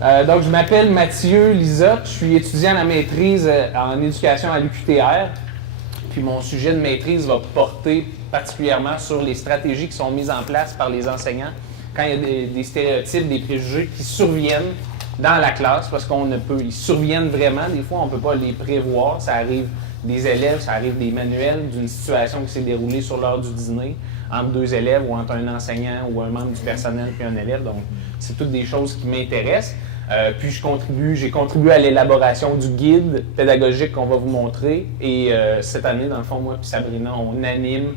Donc, je m'appelle Mathieu Lizotte, je suis étudiant à la maîtrise en éducation à l'UQTR. Puis mon sujet de maîtrise va porter particulièrement sur les stratégies qui sont mises en place par les enseignants quand il y a des stéréotypes, des préjugés qui surviennent dans la classe, parce ils surviennent vraiment, des fois on ne peut pas les prévoir, ça arrive des élèves, ça arrive des manuels d'une situation qui s'est déroulée sur l'heure du dîner, entre deux élèves ou entre un enseignant ou un membre du personnel puis un élève, donc c'est toutes des choses qui m'intéressent. Puis j'ai contribué à l'élaboration du guide pédagogique qu'on va vous montrer, et cette année, dans le fond, moi et Sabrina, on anime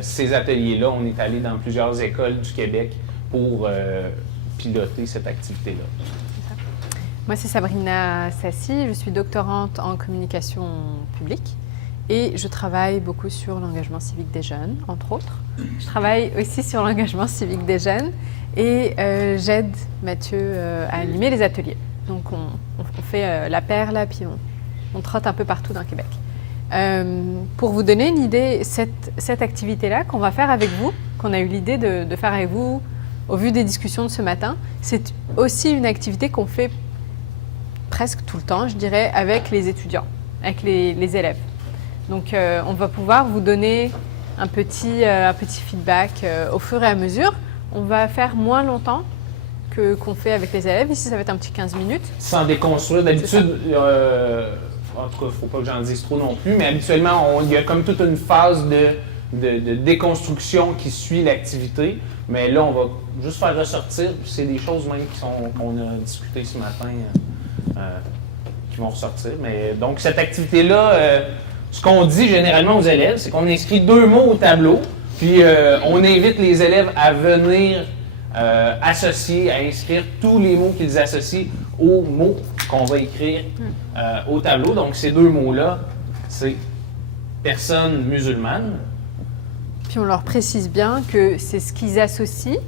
ces ateliers-là. On est allé dans plusieurs écoles du Québec pour piloter cette activité-là. Moi, c'est Sabrina Sassi, je suis doctorante en communication publique et je travaille beaucoup sur l'engagement civique des jeunes, entre autres. Je travaille aussi sur l'engagement civique des jeunes et j'aide Mathieu à animer les ateliers. Donc, on fait la paire là, puis on trotte un peu partout dans le Québec. Pour vous donner une idée, cette activité-là qu'on va faire avec vous, qu'on a eu l'idée de faire avec vous au vu des discussions de ce matin, c'est aussi une activité qu'on fait presque tout le temps, je dirais, avec les étudiants, avec les élèves. Donc, on va pouvoir vous donner un petit feedback au fur et à mesure. On va faire moins longtemps qu'on fait avec les élèves. Ici, ça va être un petit 15 minutes. Sans déconstruire, d'habitude, en tout cas, il ne faut pas que j'en dise trop non plus, mais habituellement, il y a comme toute une phase de déconstruction qui suit l'activité. Mais là, on va juste faire ressortir, puis c'est des choses même qu'on a discutées ce matin qui vont ressortir. Mais donc, cette activité-là, ce qu'on dit généralement aux élèves, c'est qu'on inscrit 2 mots au tableau, puis on invite les élèves à venir associer, à inscrire tous les mots qu'ils associent aux mots qu'on va écrire au tableau. Donc, ces 2 mots-là, c'est personne musulmane. Puis on leur précise bien que c'est ce qu'ils associent,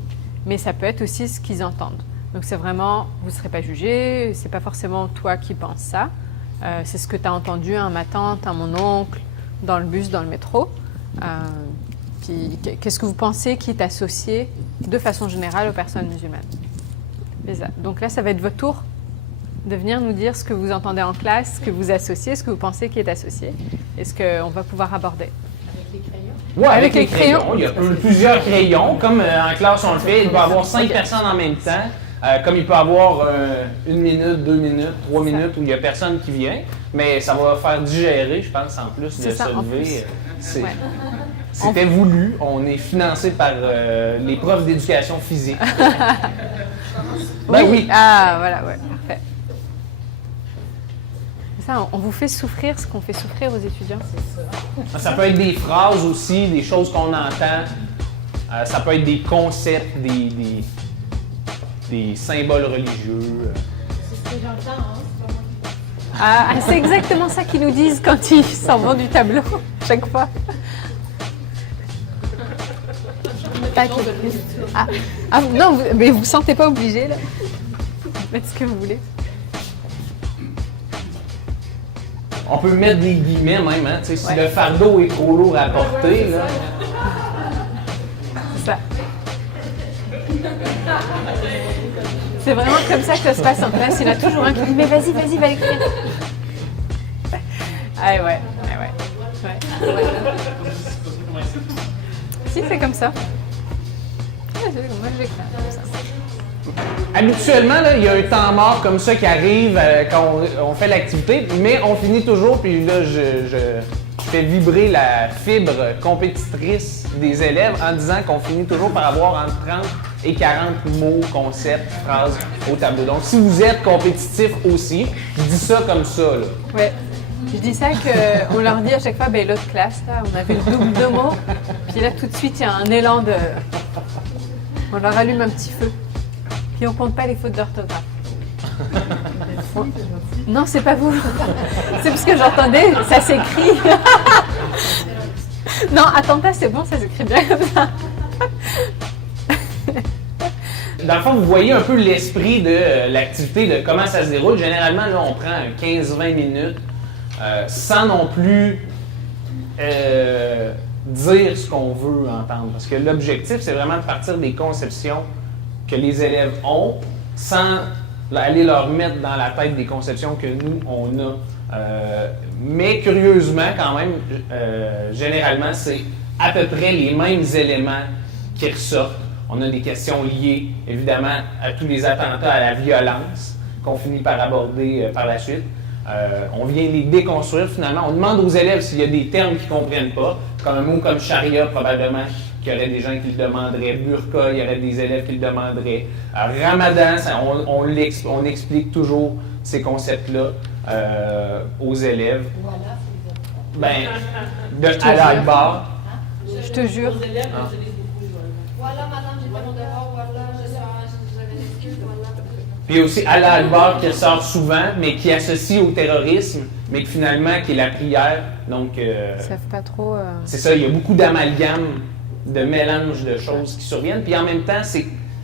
mais ça peut être aussi ce qu'ils entendent. Donc c'est vraiment, vous ne serez pas jugé, c'est pas forcément toi qui penses ça. C'est ce que tu as entendu à ma tante, à mon oncle, dans le bus, dans le métro. Puis qu'est-ce que vous pensez qui est associé de façon générale aux personnes musulmanes? Donc là, ça va être votre tour de venir nous dire ce que vous entendez en classe, ce que vous associez, ce que vous pensez qui est associé, et ce qu'on va pouvoir aborder. Oui, avec les crayons. Il y a plusieurs crayons. Comme en classe, on le fait, il peut y avoir 5 personnes en même temps. Comme il peut y avoir 1 minute, 2 minutes, 3 minutes où il n'y a personne qui vient. Mais ça va faire digérer, je pense, en plus de se lever. C'était voulu. On est financé par les profs d'éducation physique. Ben oui. Ah, voilà, ouais, parfait. Ça, on vous fait souffrir ce qu'on fait souffrir aux étudiants. Ça peut être des phrases aussi, des choses qu'on entend. Ça peut être des concepts, des symboles religieux. C'est ce que j'entends, hein? C'est exactement ça qu'ils nous disent quand ils s'en vont du tableau, chaque fois. Non, mais vous ne vous sentez pas obligé, là. Faites ce que vous voulez. On peut mettre des guillemets même, hein, si le fardeau est trop lourd à porter. Là. C'est ça. C'est vraiment comme ça que ça se passe en classe. Il y en a toujours un qui dit « Mais vas-y, va écrire !» Ah ouais. Si, c'est comme ça. Moi, je vais écrire comme ça. Habituellement, là, il y a un temps mort comme ça qui arrive quand on fait l'activité, mais on finit toujours, puis là, je fais vibrer la fibre compétitrice des élèves en disant qu'on finit toujours par avoir entre 30 et 40 mots, concepts, phrases au tableau. Donc, si vous êtes compétitif aussi, je dis ça comme ça. Là. Ouais. Je dis ça qu'on leur dit à chaque fois, ben l'autre classe, là, on avait le double de mots, puis là, tout de suite, il y a un élan de... On leur allume un petit feu. Puis on compte pas les fautes d'orthographe. Non, c'est pas vous. C'est parce que j'entendais, ça s'écrit. Non, attentat, c'est bon, ça s'écrit bien comme ça. Dans le fond, vous voyez un peu l'esprit de l'activité, de comment ça se déroule. Généralement, là, on prend 15-20 minutes sans non plus dire ce qu'on veut entendre. Parce que l'objectif, c'est vraiment de partir des conceptions que les élèves ont sans aller leur mettre dans la tête des conceptions que nous, on a. Mais curieusement, quand même, généralement, c'est à peu près les mêmes éléments qui ressortent. On a des questions liées, évidemment, à tous les attentats à la violence qu'on finit par aborder par la suite. On vient les déconstruire finalement. On demande aux élèves s'il y a des termes qu'ils ne comprennent pas, comme un mot comme charia, probablement, qu'il y aurait des gens qui le demanderaient. Burqa, il y aurait des élèves qui le demanderaient. Ramadan, on explique toujours ces concepts-là aux élèves. Voilà, Ben, de Allah Akbar. Je te jure. Aux élèves, on utilise beaucoup voilà. Voilà, madame, j'ai fait mon devoir, voilà, j'avais l'excuse, voilà. Puis aussi Allah Akbar qui ressort souvent, mais qui associe au terrorisme, mais que finalement qui est la prière. Donc, Ils savent pas trop. c'est ça, il y a beaucoup d'amalgames, de mélanges de choses qui surviennent. Puis en même temps,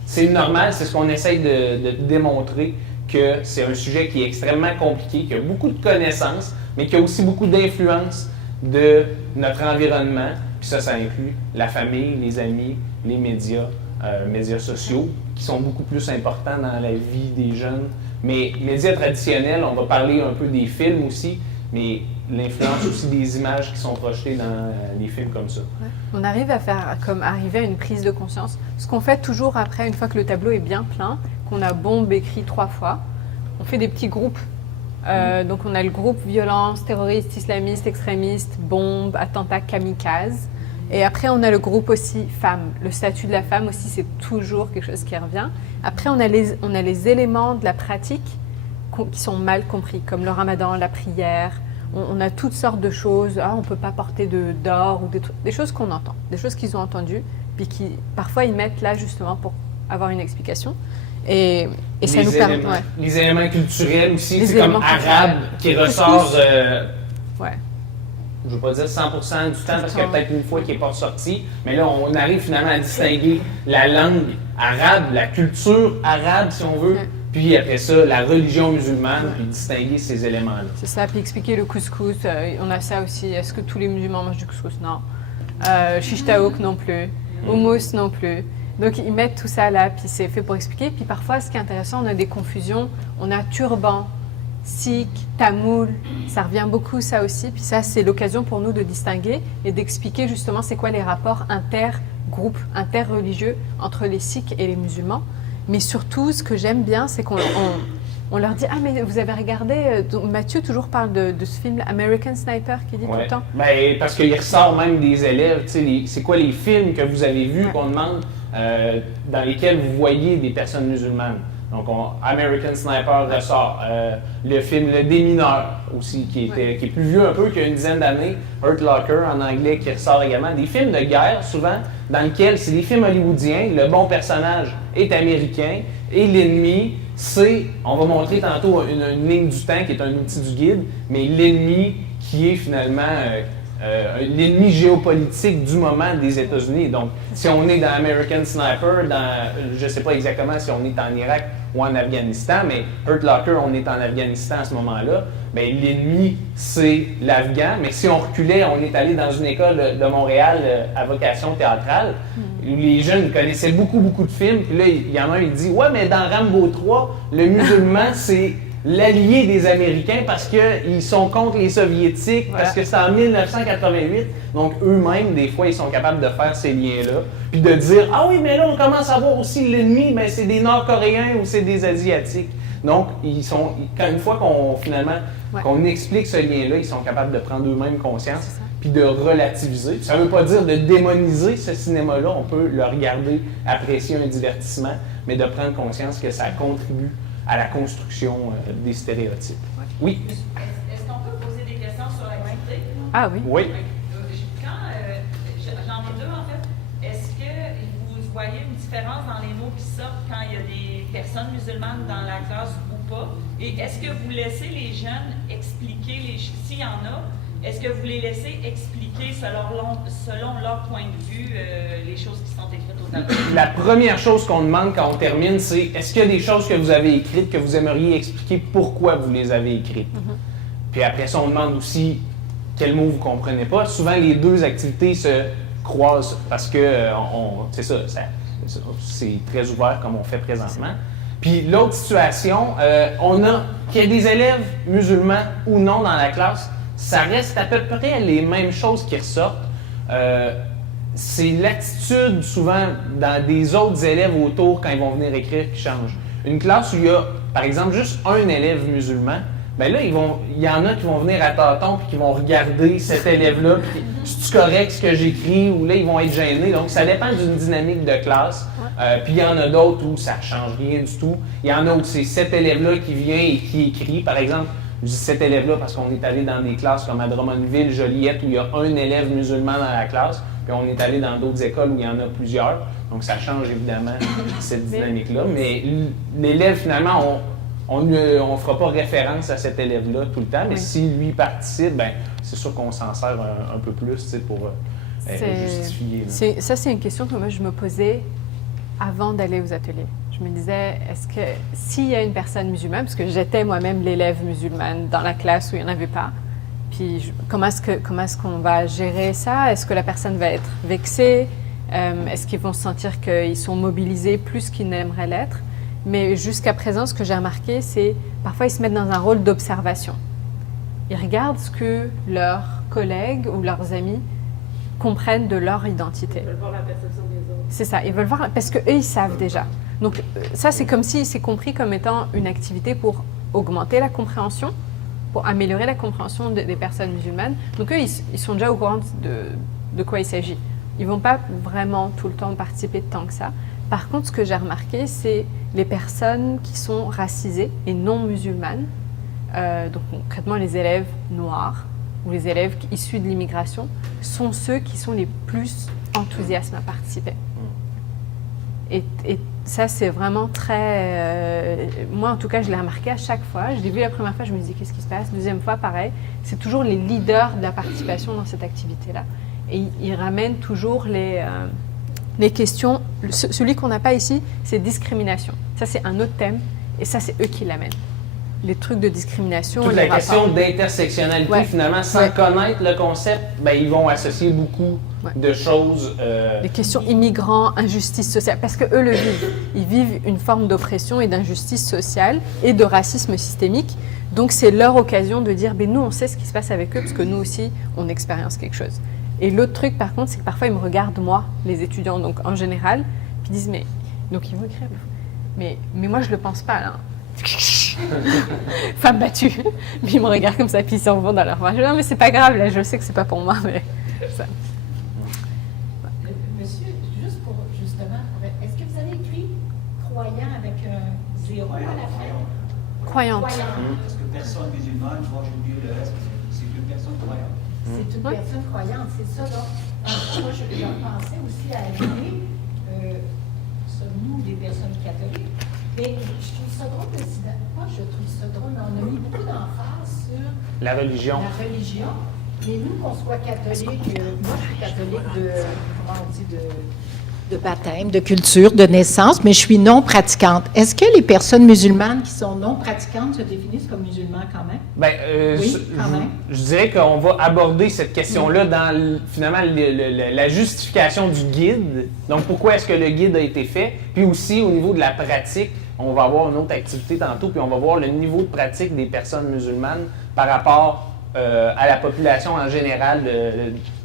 c'est normal, c'est ce qu'on essaye de démontrer, que c'est un sujet qui est extrêmement compliqué, qui a beaucoup de connaissances, mais qui a aussi beaucoup d'influence de notre environnement. Puis ça inclut la famille, les amis, les médias sociaux, qui sont beaucoup plus importants dans la vie des jeunes. Mais médias traditionnels, on va parler un peu des films aussi, mais l'influence aussi des images qui sont projetées dans les films comme ça. Ouais. On arrive à faire arriver à une prise de conscience. Ce qu'on fait toujours après, une fois que le tableau est bien plein, qu'on a bombe écrit 3 fois, on fait des petits groupes. Donc on a le groupe violence, terroriste, islamiste, extrémiste, bombe, attentat, kamikaze. Et après on a le groupe aussi femmes. Le statut de la femme aussi, c'est toujours quelque chose qui revient. Après on a les éléments de la pratique qui sont mal compris, comme le ramadan, la prière. On a toutes sortes de choses. On ne peut pas porter d'or ou des choses qu'on entend, des choses qu'ils ont entendues, puis qui parfois ils mettent là justement pour avoir une explication. Et ça nous permet. Ouais. Les éléments culturels aussi, c'est éléments comme arabe qui ressort. Ouais. Je ne veux pas dire 100% du temps parce qu'il y a peut-être une fois qui n'est pas sorti, mais là on arrive finalement à distinguer la langue arabe, la culture arabe si on veut, puis après ça la religion musulmane, puis distinguer ces éléments-là. C'est ça, puis expliquer le couscous, on a ça aussi. Est-ce que tous les musulmans mangent du couscous? Non. Shish taouk non plus. Hummus non plus. Donc ils mettent tout ça là, puis c'est fait pour expliquer. Puis parfois, ce qui est intéressant, on a des confusions. On a turban, sikh, tamoul, ça revient beaucoup ça aussi. Puis ça, c'est l'occasion pour nous de distinguer et d'expliquer justement c'est quoi les rapports intergroupes, interreligieux entre les sikhs et les musulmans. Mais surtout, ce que j'aime bien, c'est qu'on leur dit « Ah, mais vous avez regardé… » Mathieu toujours parle de ce film American Sniper qui dit tout le temps. Ben, parce qu'il ressort même des élèves. C'est quoi les films que vous avez vus qu'on demande dans lesquels vous voyez des personnes musulmanes? Donc, American Sniper ressort. Le film Le Démineur aussi, qui est plus vieux un peu, qui a une dizaine d'années. Hurt Locker en anglais qui ressort également. Des films de guerre, souvent, dans lesquels c'est des films hollywoodiens. Le bon personnage est américain et l'ennemi, on va montrer tantôt une ligne du temps qui est un outil du guide, mais l'ennemi qui est finalement l'ennemi géopolitique du moment des États-Unis. Donc, si on est dans American Sniper, je ne sais pas exactement si on est en Irak ou en Afghanistan, mais Hurt Locker, on est en Afghanistan à ce moment-là, bien, l'ennemi, c'est l'Afghan. Mais si on reculait, on est allé dans une école de Montréal à vocation théâtrale, où les jeunes connaissaient beaucoup de films. Puis là, il y en a un, il dit « Ouais, mais dans Rambo 3, le musulman, c'est l'allié des Américains parce qu'ils sont contre les Soviétiques, parce que c'est en 1988. » Donc, eux-mêmes, des fois, ils sont capables de faire ces liens-là. Puis de dire « Ah oui, mais là, on commence à voir aussi l'ennemi, mais c'est des Nord-Coréens ou c'est des Asiatiques. » Donc, une fois qu'on explique ce lien-là, ils sont capables de prendre eux-mêmes conscience puis de relativiser. Ça ne veut pas dire de démoniser ce cinéma-là. On peut le regarder, apprécier un divertissement, mais de prendre conscience que ça contribue à la construction des stéréotypes. Oui? Est-ce qu'on peut poser des questions sur l'activité? Ah oui? Oui. J'en ai deux en fait. Est-ce que vous voyez une différence dans les mots qui sortent quand il y a des personnes musulmanes dans la classe ou pas? Et est-ce que vous laissez les jeunes expliquer, s'il y en a, est-ce que vous les laissez expliquer selon leur point de vue les choses qui sont écrites au tableau? La première chose qu'on demande quand on termine, c'est est-ce qu'il y a des choses que vous avez écrites que vous aimeriez expliquer pourquoi vous les avez écrites? Puis après ça, on demande aussi quel mot vous ne comprenez pas. Souvent, les deux activités se croisent parce que c'est très ouvert comme on fait présentement. Puis l'autre situation, on a qu'il y ait des élèves musulmans ou non dans la classe, ça reste à peu près les mêmes choses qui ressortent. C'est l'attitude souvent dans des autres élèves autour quand ils vont venir écrire qui change. Une classe où il y a, par exemple, juste un élève musulman, bien là, il y en a qui vont venir à tâtons puis qui vont regarder cet élève-là, puis c'est-tu correct ce que j'écris, ou là, ils vont être gênés. Donc, ça dépend d'une dynamique de classe. Puis il y en a d'autres où ça ne change rien du tout. Il y en a où c'est cet élève-là qui vient et qui écrit. Par exemple, je dis cet élève-là parce qu'on est allé dans des classes comme à Drummondville, Joliette, où il y a un élève musulman dans la classe. Puis on est allé dans d'autres écoles où il y en a plusieurs. Donc, ça change évidemment cette dynamique-là. Mais l'élève, finalement, on ne fera pas référence à cet élève-là tout le temps. Mais si lui participe, bien, c'est sûr qu'on s'en sert un peu plus pour justifier. Ça, c'est une question que moi, je me posais avant d'aller aux ateliers. Je me disais, est-ce que s'il y a une personne musulmane, parce que j'étais moi-même l'élève musulmane dans la classe où il n'y en avait pas, puis comment est-ce qu'on va gérer ça? Est-ce que la personne va être vexée? Est-ce qu'ils vont sentir qu'ils sont mobilisés plus qu'ils n'aimeraient l'être? Mais jusqu'à présent, ce que j'ai remarqué, c'est parfois ils se mettent dans un rôle d'observation. Ils regardent ce que leurs collègues ou leurs amis comprennent de leur identité. Ils veulent voir la perception des autres. C'est ça, ils veulent voir, parce qu'eux, ils savent déjà. Donc ça, c'est comme si c'est compris comme étant une activité pour augmenter la compréhension, pour améliorer la compréhension des personnes musulmanes. Donc eux, ils sont déjà au courant de quoi il s'agit. Ils ne vont pas vraiment tout le temps participer tant que ça. Par contre, ce que j'ai remarqué, c'est les personnes qui sont racisées et non musulmanes, donc concrètement les élèves noirs ou les élèves issus de l'immigration, sont ceux qui sont les plus enthousiastes à participer. Et ça, c'est vraiment très... moi, en tout cas, je l'ai remarqué à chaque fois. Je l'ai vu la première fois, je me disais, qu'est-ce qui se passe? Deuxième fois, pareil. C'est toujours les leaders de la participation dans cette activité-là. Et ils ramènent toujours les questions. Celui qu'on n'a pas ici, c'est discrimination. Ça, c'est un autre thème. Et ça, c'est eux qui l'amènent. Les trucs de discrimination. Toute la question d'intersectionnalité, finalement, sans connaître le concept, ben, ils vont associer beaucoup de choses. Les questions immigrants, injustice sociale, parce qu'eux le vivent. Ils vivent une forme d'oppression et d'injustice sociale et de racisme systémique. Donc, c'est leur occasion de dire, ben, nous, on sait ce qui se passe avec eux, parce que nous aussi, on expérience quelque chose. Et l'autre truc, par contre, c'est que parfois, ils me regardent, moi, les étudiants, donc en général, puis ils disent, mais... Donc, ils vont écrire, mais moi, je le pense pas, là. Femme battue. Puis ils me regardent comme ça, puis ils s'en vont dans leur voix. Je dis, non, mais c'est pas grave, là, je sais que c'est pas pour moi, mais... Ça. Monsieur, juste pour, justement, est-ce que vous avez écrit croyant avec un zéro à la fin? Croyante. Parce que personne musulmane, moi je mieux le reste, c'est une personne croyante. C'est une personne croyante, c'est ça. Donc, moi, je pensais aussi à aider, sommes-nous des personnes catholiques? Mais je trouve ça drôle aussi. Moi, je trouve ça drôle. On a mis beaucoup d'emphase sur la religion. La religion. Mais nous, qu'on soit catholique, moi, je suis catholique comment on dit, de baptême, de culture, de naissance, mais je suis non pratiquante. Est-ce que les personnes musulmanes qui sont non pratiquantes se définissent comme musulmans quand même? Bien, oui, quand même. Je dirais qu'on va aborder cette question-là dans finalement la justification du guide. Donc, pourquoi est-ce que le guide a été fait? Puis aussi, au niveau de la pratique, on va avoir une autre activité tantôt, puis on va voir le niveau de pratique des personnes musulmanes par rapport à la population en général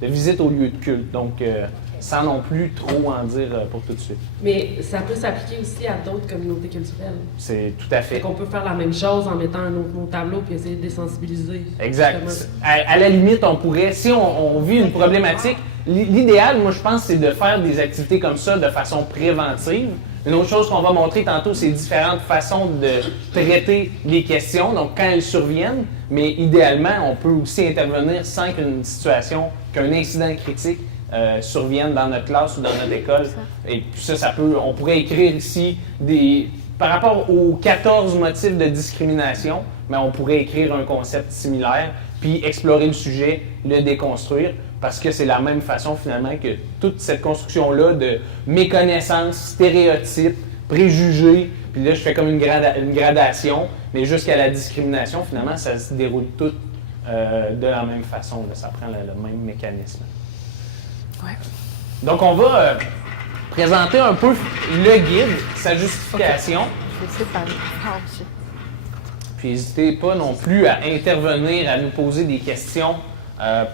de visite au lieu de culte. Donc, sans non plus trop en dire pour tout de suite. Mais ça peut s'appliquer aussi à d'autres communautés culturelles. C'est tout à fait. On peut faire la même chose en mettant un autre mot au tableau puis essayer de désensibiliser. Exact. À la limite, on pourrait, si on vit une problématique, l'idéal, moi je pense, c'est de faire des activités comme ça de façon préventive. Une autre chose qu'on va montrer tantôt, c'est différentes façons de traiter les questions, donc quand elles surviennent, mais idéalement, on peut aussi intervenir sans qu'une situation, qu'un incident critique surviennent dans notre classe ou dans notre école. Et puis ça on pourrait écrire ici par rapport aux 14 motifs de discrimination, mais on pourrait écrire un concept similaire, puis explorer le sujet, le déconstruire, parce que c'est la même façon finalement que toute cette construction-là de méconnaissance, stéréotypes, préjugés, puis là je fais comme une gradation, mais jusqu'à la discrimination, finalement, ça se déroule tout de la même façon, là, ça prend le même mécanisme. Ouais. Donc, on va présenter un peu le guide, sa justification. laisser parler. Ah, monsieur. Puis n'hésitez pas non plus à intervenir, à nous poser des questions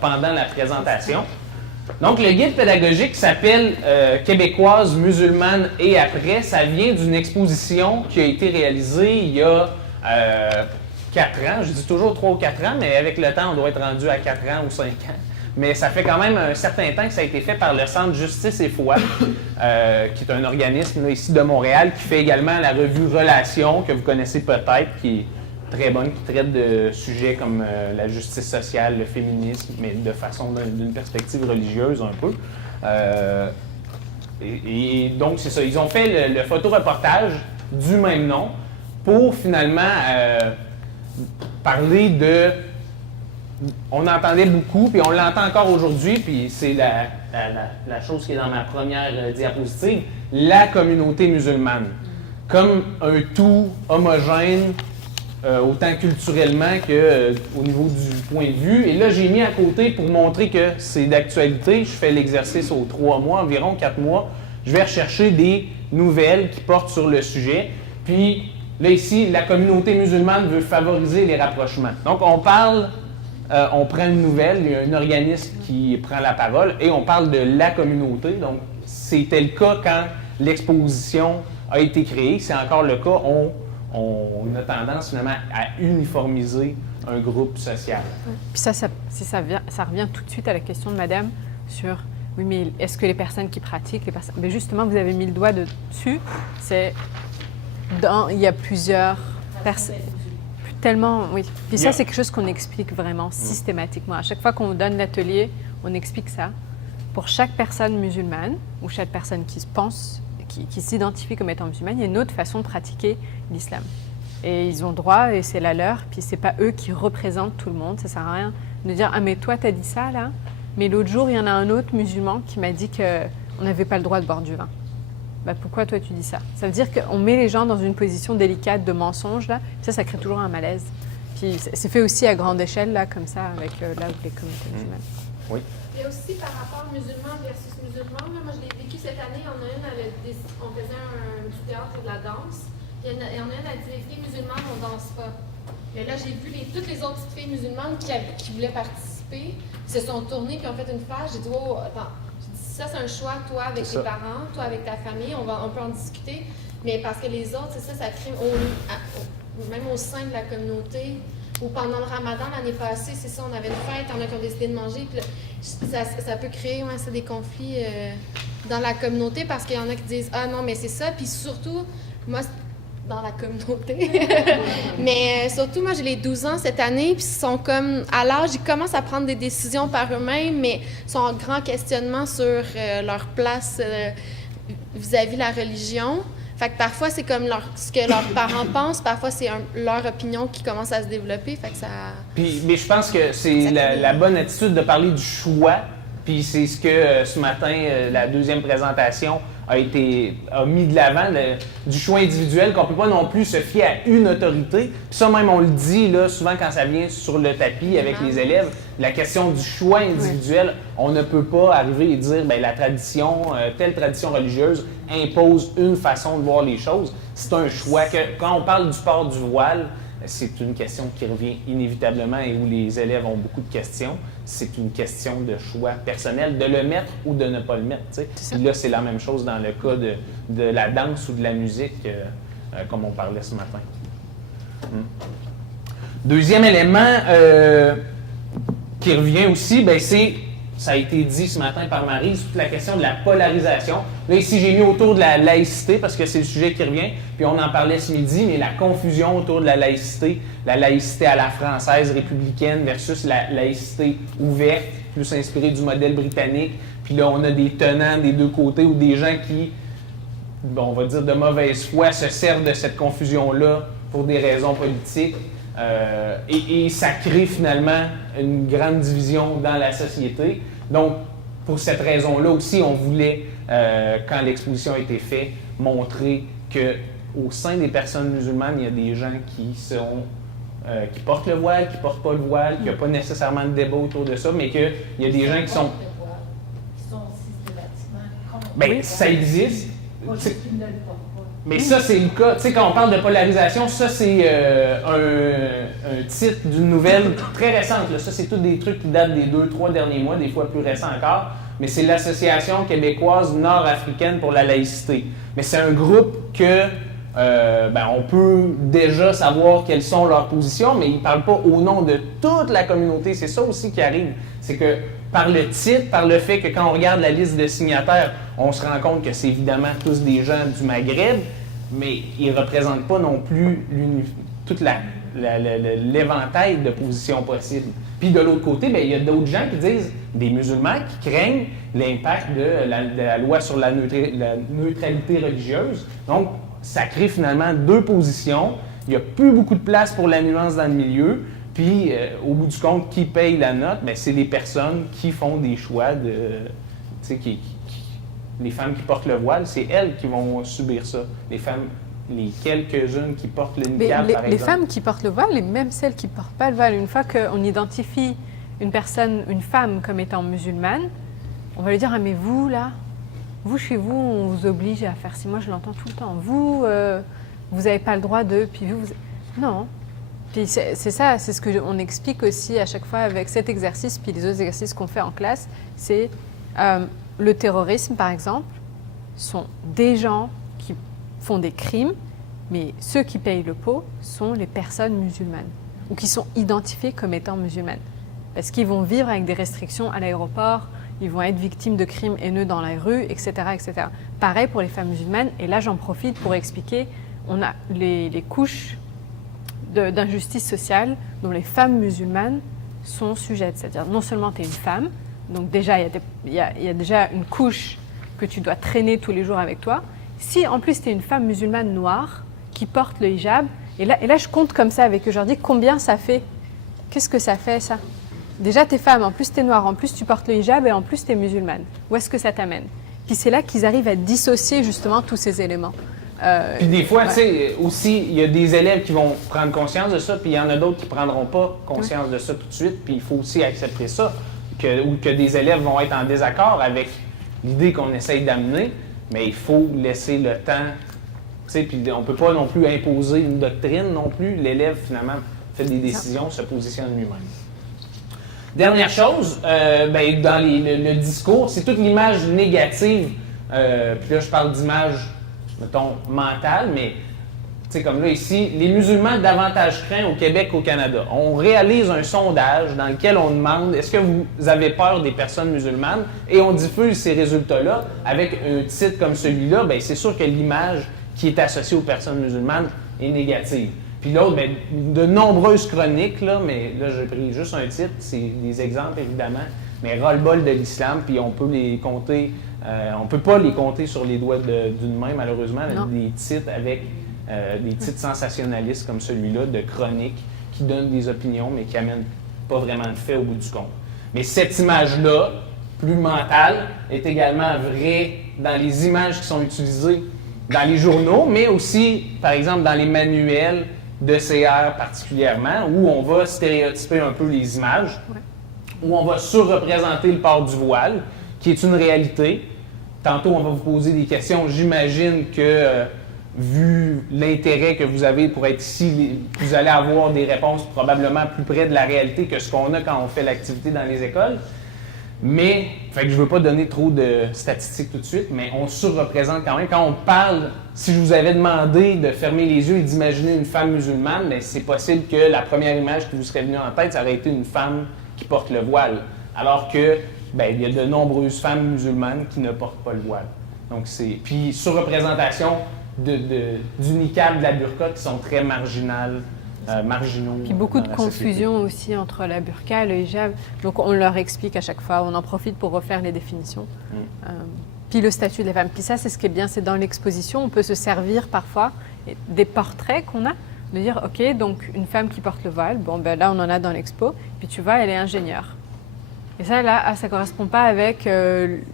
pendant la présentation. Donc, le guide pédagogique s'appelle Québécoise, musulmane et après. Ça vient d'une exposition qui a été réalisée il y a 4 ans. Je dis toujours 3 ou 4 ans, mais avec le temps, on doit être rendu à 4 ans ou 5 ans. Mais ça fait quand même un certain temps que ça a été fait par le Centre Justice et Foi, qui est un organisme là, ici de Montréal, qui fait également la revue Relations, que vous connaissez peut-être, qui est très bonne, qui traite de sujets comme la justice sociale, le féminisme, mais de façon d'une perspective religieuse un peu. Et donc, c'est ça. Ils ont fait le photoreportage du même nom pour finalement parler de... On entendait beaucoup, puis on l'entend encore aujourd'hui, puis c'est la chose qui est dans ma première diapositive, la communauté musulmane. Comme un tout homogène, autant culturellement qu'au niveau du point de vue. Et là, j'ai mis à côté pour montrer que c'est d'actualité. Je fais l'exercice aux 3 mois, environ 4 mois. Je vais rechercher des nouvelles qui portent sur le sujet. Puis là, ici, la communauté musulmane veut favoriser les rapprochements. Donc, on prend une nouvelle, il y a un organisme qui prend la parole et on parle de la communauté. Donc, c'était le cas quand l'exposition a été créée. C'est encore le cas. On a tendance finalement à uniformiser un groupe social. Puis ça revient tout de suite à la question de madame sur, oui, mais est-ce que les personnes qui pratiquent, mais justement, vous avez mis le doigt dessus, il y a plusieurs personnes. Tellement, oui. Puis ça, c'est quelque chose qu'on explique vraiment systématiquement. À chaque fois qu'on donne l'atelier, on explique ça. Pour chaque personne musulmane ou chaque personne qui se pense, qui s'identifie comme étant musulmane, il y a une autre façon de pratiquer l'islam. Et ils ont droit, et c'est la leur, puis c'est pas eux qui représentent tout le monde. Ça sert à rien de dire « Ah, mais toi, t'as dit ça, là? Mais l'autre jour, il y en a un autre musulman qui m'a dit qu'on n'avait pas le droit de boire du vin. » Ben, pourquoi toi tu dis ça? Ça veut dire qu'on met les gens dans une position délicate de mensonge, là. Ça crée toujours un malaise. Puis c'est fait aussi à grande échelle, là, comme ça, avec là, les communautés musulmanes. Oui. Et aussi par rapport musulman versus musulman, là, moi je l'ai vécu cette année, on faisait un petit théâtre pour de la danse. Il y en a une, elle dit les filles musulmanes, on danse pas. Mais là, j'ai vu toutes les autres petites filles musulmanes qui voulaient participer, se sont tournées puis ont fait une face. J'ai dit, oh, attends. Ça, c'est un choix, toi, avec tes parents, toi, avec ta famille, on peut en discuter. Mais parce que les autres, c'est ça crée, même au sein de la communauté, ou pendant le ramadan, l'année passée, c'est ça, on avait une fête, on a qui ont décidé de manger, puis là, ça peut créer des conflits dans la communauté, parce qu'il y en a qui disent « Ah non, mais c'est ça », puis surtout, moi, dans la communauté. Mais surtout, moi, j'ai les 12 ans cette année, puis ils sont comme à l'âge, ils commencent à prendre des décisions par eux-mêmes, mais ils sont en grand questionnement sur leur place vis-à-vis de la religion. Fait que parfois, c'est comme ce que leurs parents pensent, parfois, c'est leur opinion qui commence à se développer. Fait que ça... Mais je pense que c'est la bonne attitude de parler du choix, puis c'est ce que ce matin, la deuxième présentation a mis de l'avant, du choix individuel, qu'on ne peut pas non plus se fier à une autorité. Puis ça, même, on le dit là, souvent quand ça vient sur le tapis avec les élèves, la question du choix individuel, on ne peut pas arriver et dire bien, la tradition, telle tradition religieuse impose une façon de voir les choses. C'est un choix. Quand on parle du port du voile, c'est une question qui revient inévitablement et où les élèves ont beaucoup de questions. C'est une question de choix personnel, de le mettre ou de ne pas le mettre. Puis là, c'est la même chose dans le cas de la danse ou de la musique, comme on parlait ce matin. Deuxième élément qui revient aussi, ça a été dit ce matin par Marie, c'est toute la question de la polarisation. Là, ici, j'ai mis autour de la laïcité, parce que c'est le sujet qui revient, puis on en parlait ce midi, mais la confusion autour de la laïcité à la française républicaine versus la laïcité ouverte, plus inspirée du modèle britannique. Puis là, on a des tenants des deux côtés, ou des gens qui, on va dire de mauvaise foi, se servent de cette confusion-là pour des raisons politiques. Et ça crée finalement une grande division dans la société. Donc, pour cette raison-là aussi, on voulait, quand l'exposition a été faite, montrer qu'au sein des personnes musulmanes, il y a des gens qui portent le voile, qui ne portent pas le voile, qu'il n'y a pas nécessairement de débat autour de ça, mais qu'il y a des gens qui sont... Qui sont systématiquement contre. Bien, ça existe. Mais ça, c'est le cas. Tu sais, quand on parle de polarisation, ça, c'est un titre d'une nouvelle très récente. Là. Ça, c'est tous des trucs qui datent des 2-3 derniers mois, des fois plus récents encore. Mais c'est l'Association québécoise nord-africaine pour la laïcité. Mais c'est un groupe que on peut déjà savoir quelles sont leurs positions, mais ils ne parlent pas au nom de toute la communauté. C'est ça aussi qui arrive. C'est que par le titre, par le fait que quand on regarde la liste de signataires, on se rend compte que c'est évidemment tous des gens du Maghreb, mais ils ne représentent pas non plus toute l'éventail de positions possibles. Puis de l'autre côté, il y a d'autres gens qui disent, des musulmans qui craignent l'impact de la loi sur la neutralité religieuse. Donc, ça crée finalement deux positions. Il n'y a plus beaucoup de place pour la nuance dans le milieu. Puis, au bout du compte, qui paye la note? C'est les personnes qui font des choix de... les femmes qui portent le voile, c'est elles qui vont subir ça. Les femmes, les quelques-unes qui portent le niqab, par exemple. Les femmes qui portent le voile, et même celles qui ne portent pas le voile, une fois qu'on identifie une femme comme étant musulmane, on va lui dire, ah mais vous, là, vous, chez vous, on vous oblige à faire ci. Moi, je l'entends tout le temps. Vous, vous n'avez pas le droit de... Puis vous... Non. Puis c'est ça, c'est ce qu'on explique aussi à chaque fois avec cet exercice, puis les autres exercices qu'on fait en classe, c'est le terrorisme, par exemple, sont des gens qui font des crimes, mais ceux qui payent le pot sont les personnes musulmanes, ou qui sont identifiées comme étant musulmanes. Parce qu'ils vont vivre avec des restrictions à l'aéroport, ils vont être victimes de crimes haineux dans la rue, etc., etc. Pareil pour les femmes musulmanes, et là j'en profite pour expliquer, on a les couches d'injustice sociale dont les femmes musulmanes sont sujettes. C'est-à-dire, non seulement tu es une femme, donc déjà, il y a déjà une couche que tu dois traîner tous les jours avec toi. Si, en plus, tu es une femme musulmane noire qui porte le hijab, et là, je compte comme ça avec eux, je leur dis combien ça fait. Qu'est-ce que ça fait, ça? Déjà, tu es femme, en plus, tu es noire, en plus, tu portes le hijab, et en plus, tu es musulmane. Où est-ce que ça t'amène? Puis c'est là qu'ils arrivent à dissocier, justement, tous ces éléments. Puis des fois, tu sais, aussi, il y a des élèves qui vont prendre conscience de ça, puis il y en a d'autres qui ne prendront pas conscience de ça tout de suite, puis il faut aussi accepter ça, ou que des élèves vont être en désaccord avec l'idée qu'on essaye d'amener, mais il faut laisser le temps, tu sais, puis on ne peut pas non plus imposer une doctrine non plus. L'élève, finalement, fait des décisions, se positionne lui-même. Dernière chose, dans le discours, c'est toute l'image négative, puis là, je parle d'image, mettons, mentale, mais tu sais, comme là ici, les musulmans davantage craints au Québec qu'au Canada. On réalise un sondage dans lequel on demande est-ce que vous avez peur des personnes musulmanes, et on diffuse ces résultats-là avec un titre comme celui-là, c'est sûr que l'image qui est associée aux personnes musulmanes est négative. Puis l'autre, de nombreuses chroniques, là, mais là j'ai pris juste un titre, c'est des exemples évidemment, mais ras-le-bol de l'islam, puis on peut les compter. On ne peut pas les compter sur les doigts d'une main, malheureusement, des titres avec des titres sensationnalistes comme celui-là, de chroniques, qui donnent des opinions, mais qui n'amènent pas vraiment de fait au bout du compte. Mais cette image-là, plus mentale, est également vraie dans les images qui sont utilisées dans les journaux, mais aussi, par exemple, dans les manuels de CR particulièrement, où on va stéréotyper un peu les images, où on va surreprésenter le port du voile, qui est une réalité. Tantôt, on va vous poser des questions. J'imagine que, vu l'intérêt que vous avez pour être ici, vous allez avoir des réponses probablement plus près de la réalité que ce qu'on a quand on fait l'activité dans les écoles. Mais, je ne veux pas donner trop de statistiques tout de suite, mais on surreprésente quand même. Quand on parle, si je vous avais demandé de fermer les yeux et d'imaginer une femme musulmane, c'est possible que la première image qui vous serait venue en tête, ça aurait été une femme qui porte le voile. Alors que il y a de nombreuses femmes musulmanes qui ne portent pas le voile. Donc puis surreprésentation du niqab, de la burqa, qui sont très marginaux. Puis beaucoup de confusion aussi entre la burqa et le hijab. Donc on leur explique à chaque fois, on en profite pour refaire les définitions. Puis le statut de la femme. Puis ça, c'est ce qui est bien, c'est dans l'exposition, on peut se servir parfois des portraits qu'on a, de dire, OK, donc une femme qui porte le voile, là on en a dans l'expo, puis tu vois, elle est ingénieure. Et ça, là, ça ne correspond pas avec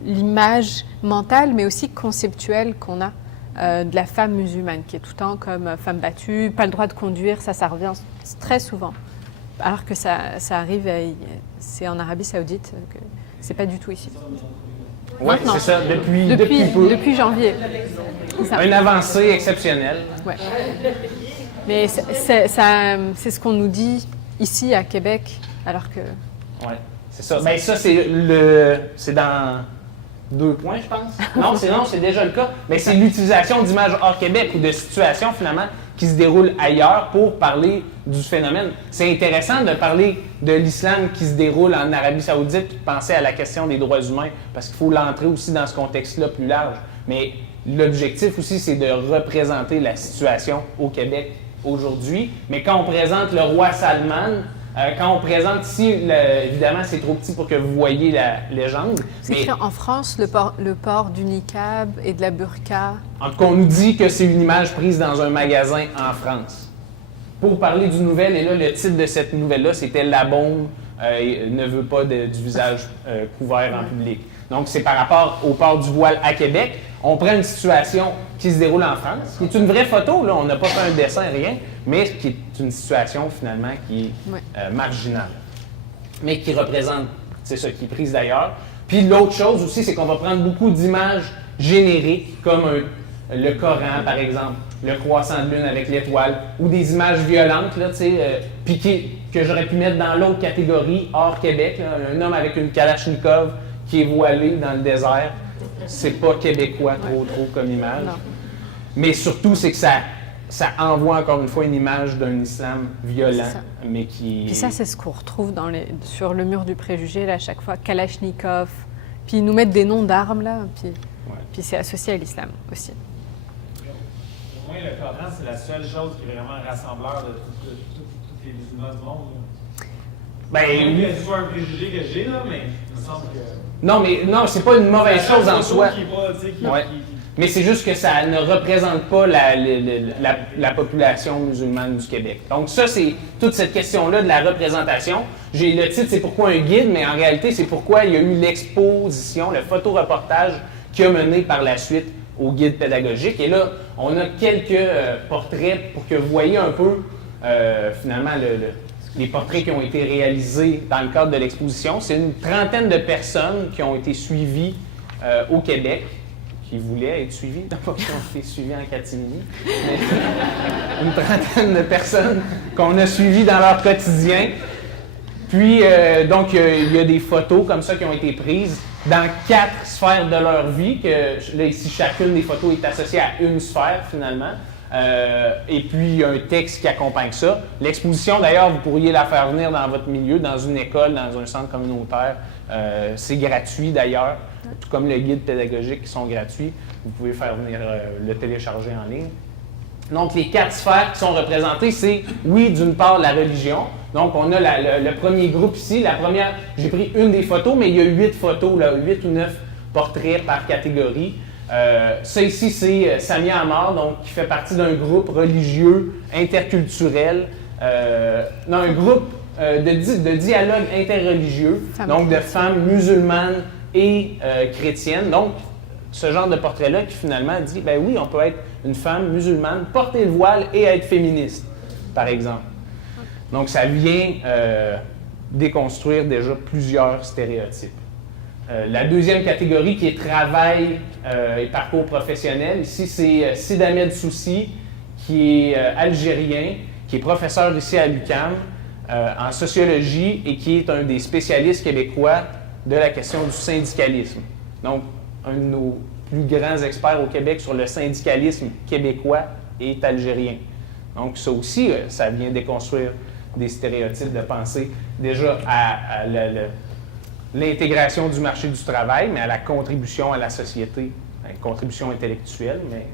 l'image mentale, mais aussi conceptuelle qu'on a de la femme musulmane, qui est tout le temps comme femme battue, pas le droit de conduire, ça revient très souvent. Alors que ça arrive, c'est en Arabie Saoudite, c'est pas du tout ici. Oui, Maintenant. c'est ça, depuis peu. Depuis janvier. C'est ça. Une avancée exceptionnelle. Ouais. Mais c'est ce qu'on nous dit ici à Québec, alors que... Oui, c'est ça. Bien, ça, c'est dans 2 points, je pense. Non, c'est déjà le cas. Mais c'est l'utilisation d'images hors Québec ou de situations, finalement, qui se déroulent ailleurs pour parler du phénomène. C'est intéressant de parler de l'islam qui se déroule en Arabie Saoudite et de penser à la question des droits humains, parce qu'il faut l'entrer aussi dans ce contexte-là plus large. Mais l'objectif aussi, c'est de représenter la situation au Québec aujourd'hui. Mais quand on présente le roi Salman, quand on présente ici, évidemment, c'est trop petit pour que vous voyez la légende. C'est écrit en France, le port du niqab et de la burqa. En tout cas, on nous dit que c'est une image prise dans un magasin en France. Pour parler d'une nouvelle, et là, le titre de cette nouvelle-là, c'était « La bombe ne veut pas du visage couvert en public ». Donc, c'est par rapport au port du voile à Québec. On prend une situation qui se déroule en France, qui est une vraie photo, là, on n'a pas fait un dessin, rien, mais qui est une situation, finalement, qui est marginale, mais qui représente, c'est ça, qui est prise d'ailleurs. Puis l'autre chose aussi, c'est qu'on va prendre beaucoup d'images génériques, comme le Coran, par exemple, le croissant de lune avec l'étoile, ou des images violentes, là, tu sais, puis que j'aurais pu mettre dans l'autre catégorie, hors Québec, là, un homme avec une Kalachnikov qui est voilé dans le désert. C'est pas québécois trop comme image. Non. Mais surtout, c'est que ça envoie encore une fois une image d'un islam violent, mais qui... Puis ça, c'est ce qu'on retrouve sur le mur du préjugé, là, à chaque fois, Kalachnikov. Puis ils nous mettent des noms d'armes, là, puis c'est associé à l'islam aussi. Au moins, le Coran, c'est la seule chose qui est vraiment rassembleur de tous les musulmans du monde. Ben, c'est pas un préjugé que j'ai, là, mais il me semble que... Non, c'est pas une mauvaise chose en soi. Ouais. Mais c'est juste que ça ne représente pas la population musulmane du Québec. Donc ça, c'est toute cette question-là de la représentation. Le titre, c'est pourquoi un guide, mais en réalité, c'est pourquoi il y a eu l'exposition, le photoreportage qui a mené par la suite au guide pédagogique. Et là, on a quelques portraits pour que vous voyez un peu, finalement, les portraits qui ont été réalisés dans le cadre de l'exposition. C'est une trentaine de personnes qui ont été suivies au Québec, qui voulaient être suivies, non pas qui ont été suivies en catimini, mais une trentaine de personnes qu'on a suivies dans leur quotidien. Puis, donc, il y a des photos comme ça qui ont été prises dans 4 sphères de leur vie, que là, ici, chacune des photos est associée à une sphère, finalement. Et puis, il y a un texte qui accompagne ça. L'exposition, d'ailleurs, vous pourriez la faire venir dans votre milieu, dans une école, dans un centre communautaire. C'est gratuit, d'ailleurs, tout comme le guide pédagogique qui sont gratuits. Vous pouvez faire venir le télécharger en ligne. Donc, les 4 sphères qui sont représentées, c'est, oui, d'une part, la religion. Donc, on a le premier groupe ici. La première, j'ai pris une des photos, mais il y a 8 photos, là, 8 ou 9 portraits par catégorie. Ça ici, c'est Samia Amar, donc, qui fait partie d'un groupe religieux, interculturel, un groupe de dialogue interreligieux, donc de femmes musulmanes et chrétiennes. Donc, ce genre de portrait-là qui finalement dit, ben oui, on peut être une femme musulmane, porter le voile et être féministe, par exemple. Donc, ça vient déconstruire déjà plusieurs stéréotypes. La deuxième catégorie qui est travail et parcours professionnel, ici c'est Sid Ahmed Soussi, qui est algérien, qui est professeur ici à l'UQAM en sociologie et qui est un des spécialistes québécois de la question du syndicalisme. Donc, un de nos plus grands experts au Québec sur le syndicalisme québécois est algérien. Donc, ça aussi, ça vient déconstruire des stéréotypes de pensée déjà à l'intégration du marché du travail, mais à la contribution à la société, à une contribution intellectuelle. Mais,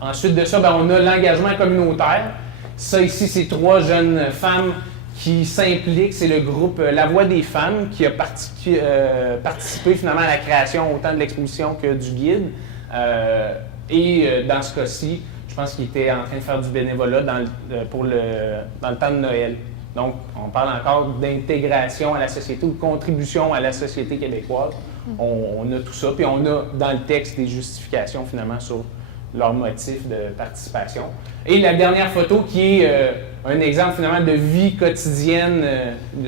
ensuite de ça, ben, on a l'engagement communautaire. Ça ici, c'est 3 jeunes femmes qui s'impliquent. C'est le groupe La Voix des femmes qui a participé finalement à la création autant de l'exposition que du guide. Dans ce cas-ci, je pense qu'ils étaient en train de faire du bénévolat dans le temps de Noël. Donc, on parle encore d'intégration à la société ou de contribution à la société québécoise. On a tout ça, puis on a dans le texte des justifications finalement sur leur motif de participation. Et la dernière photo qui est un exemple finalement de vie quotidienne,